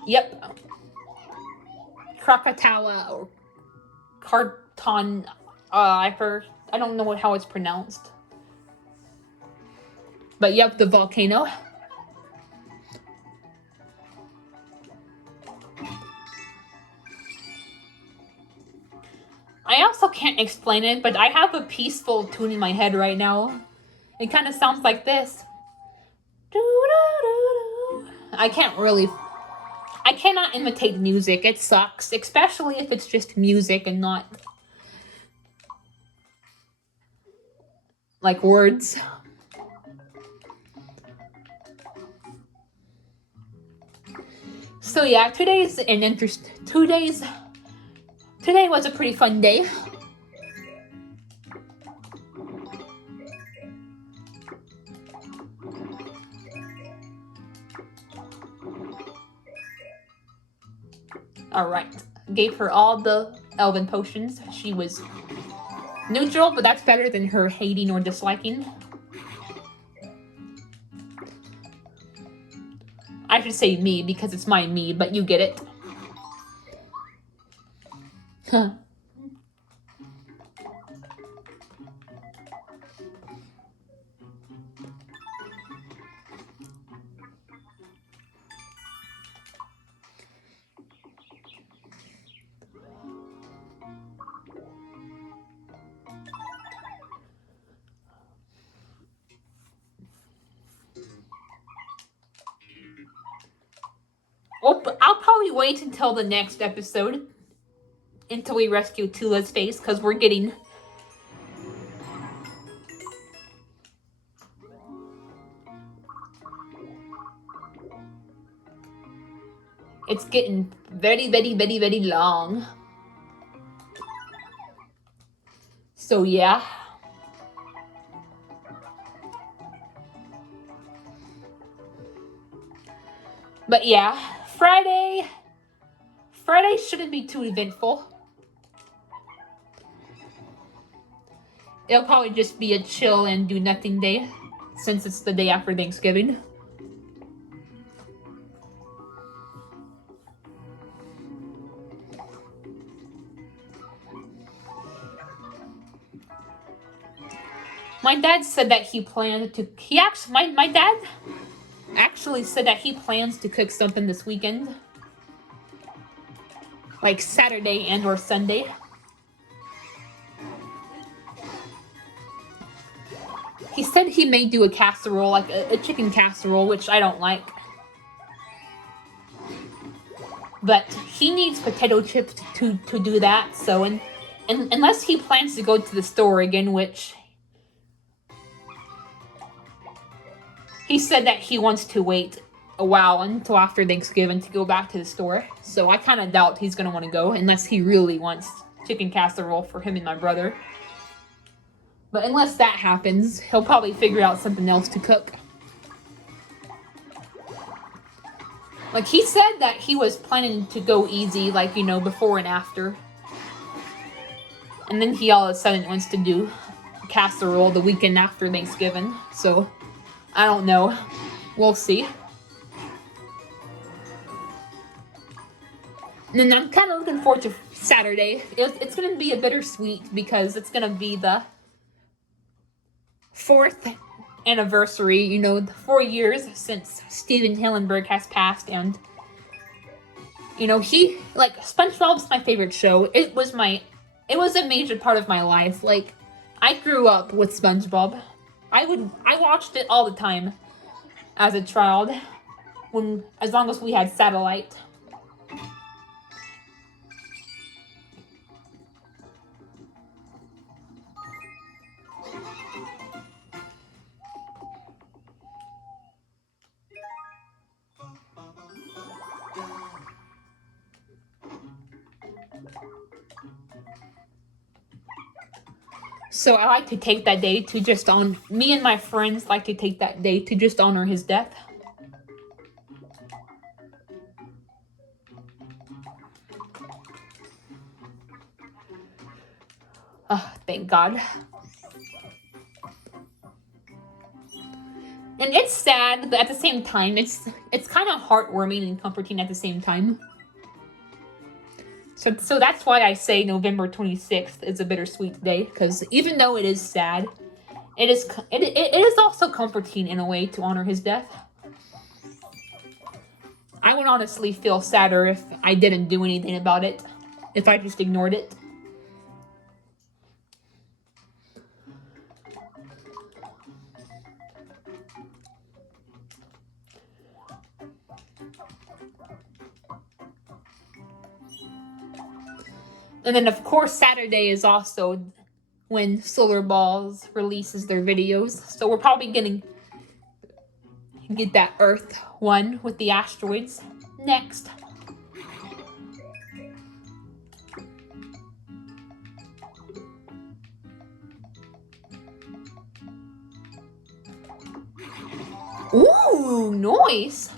Yep. Krakatawa or Karton. I don't know how it's pronounced. But yep, the volcano. I also can't explain it, but I have a peaceful tune in my head right now. It kind of sounds like this. I cannot imitate music. It sucks, especially if it's just music and not like words. So yeah, today was a pretty fun day. Alright, gave her all the elven potions. She was neutral, but that's better than her hating or disliking. I should say me, because it's my me, but you get it. Huh. I'll probably wait until the next episode until we rescue Tula's face, because we're getting... It's getting very, very, very, very long. So, yeah. But, yeah. Friday shouldn't be too eventful. It'll probably just be a chill and do nothing day, since it's the day after Thanksgiving. My dad said that he planned to... My dad actually said that he plans to cook something this weekend. Like Saturday and or Sunday. He said he may do a casserole, like a chicken casserole, which I don't like. But he needs potato chips to do that, so... And unless he plans to go to the store again, which... He said that he wants to wait a while until after Thanksgiving to go back to the store. So I kind of doubt he's going to want to go unless he really wants chicken casserole for him and my brother. But unless that happens, he'll probably figure out something else to cook. Like, he said that he was planning to go easy, like, you know, before and after. And then he all of a sudden wants to do casserole the weekend after Thanksgiving. So... I don't know. We'll see. And then I'm kind of looking forward to Saturday. It's going to be a bittersweet because it's going to be the 4th anniversary, you know, the 4 years since Steven Hillenburg has passed. And, you know, SpongeBob's my favorite show. It was a major part of my life. Like, I grew up with SpongeBob. I watched it all the time as a child, as long as we had satellite. So I like to take that day to me and my friends like to take that day to just honor his death. Oh, thank God. And it's sad, but at the same time, it's kind of heartwarming and comforting at the same time. So that's why I say November 26th is a bittersweet day, because even though it is sad, it is also comforting in a way to honor his death. I would honestly feel sadder if I didn't do anything about it, if I just ignored it. And then, of course, Saturday is also when Solar Balls releases their videos. So we're probably gonna get that Earth one with the asteroids next. Ooh, nice.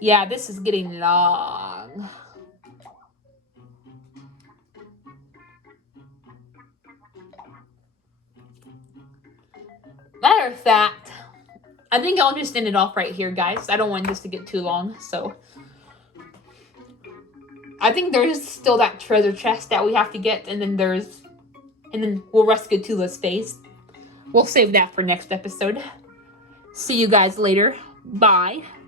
Yeah, this is getting long. Matter of fact, I think I'll just end it off right here, guys. I don't want this to get too long, so. I think there's still that treasure chest that we have to get, and then we'll rescue Tula's face. We'll save that for next episode. See you guys later. Bye.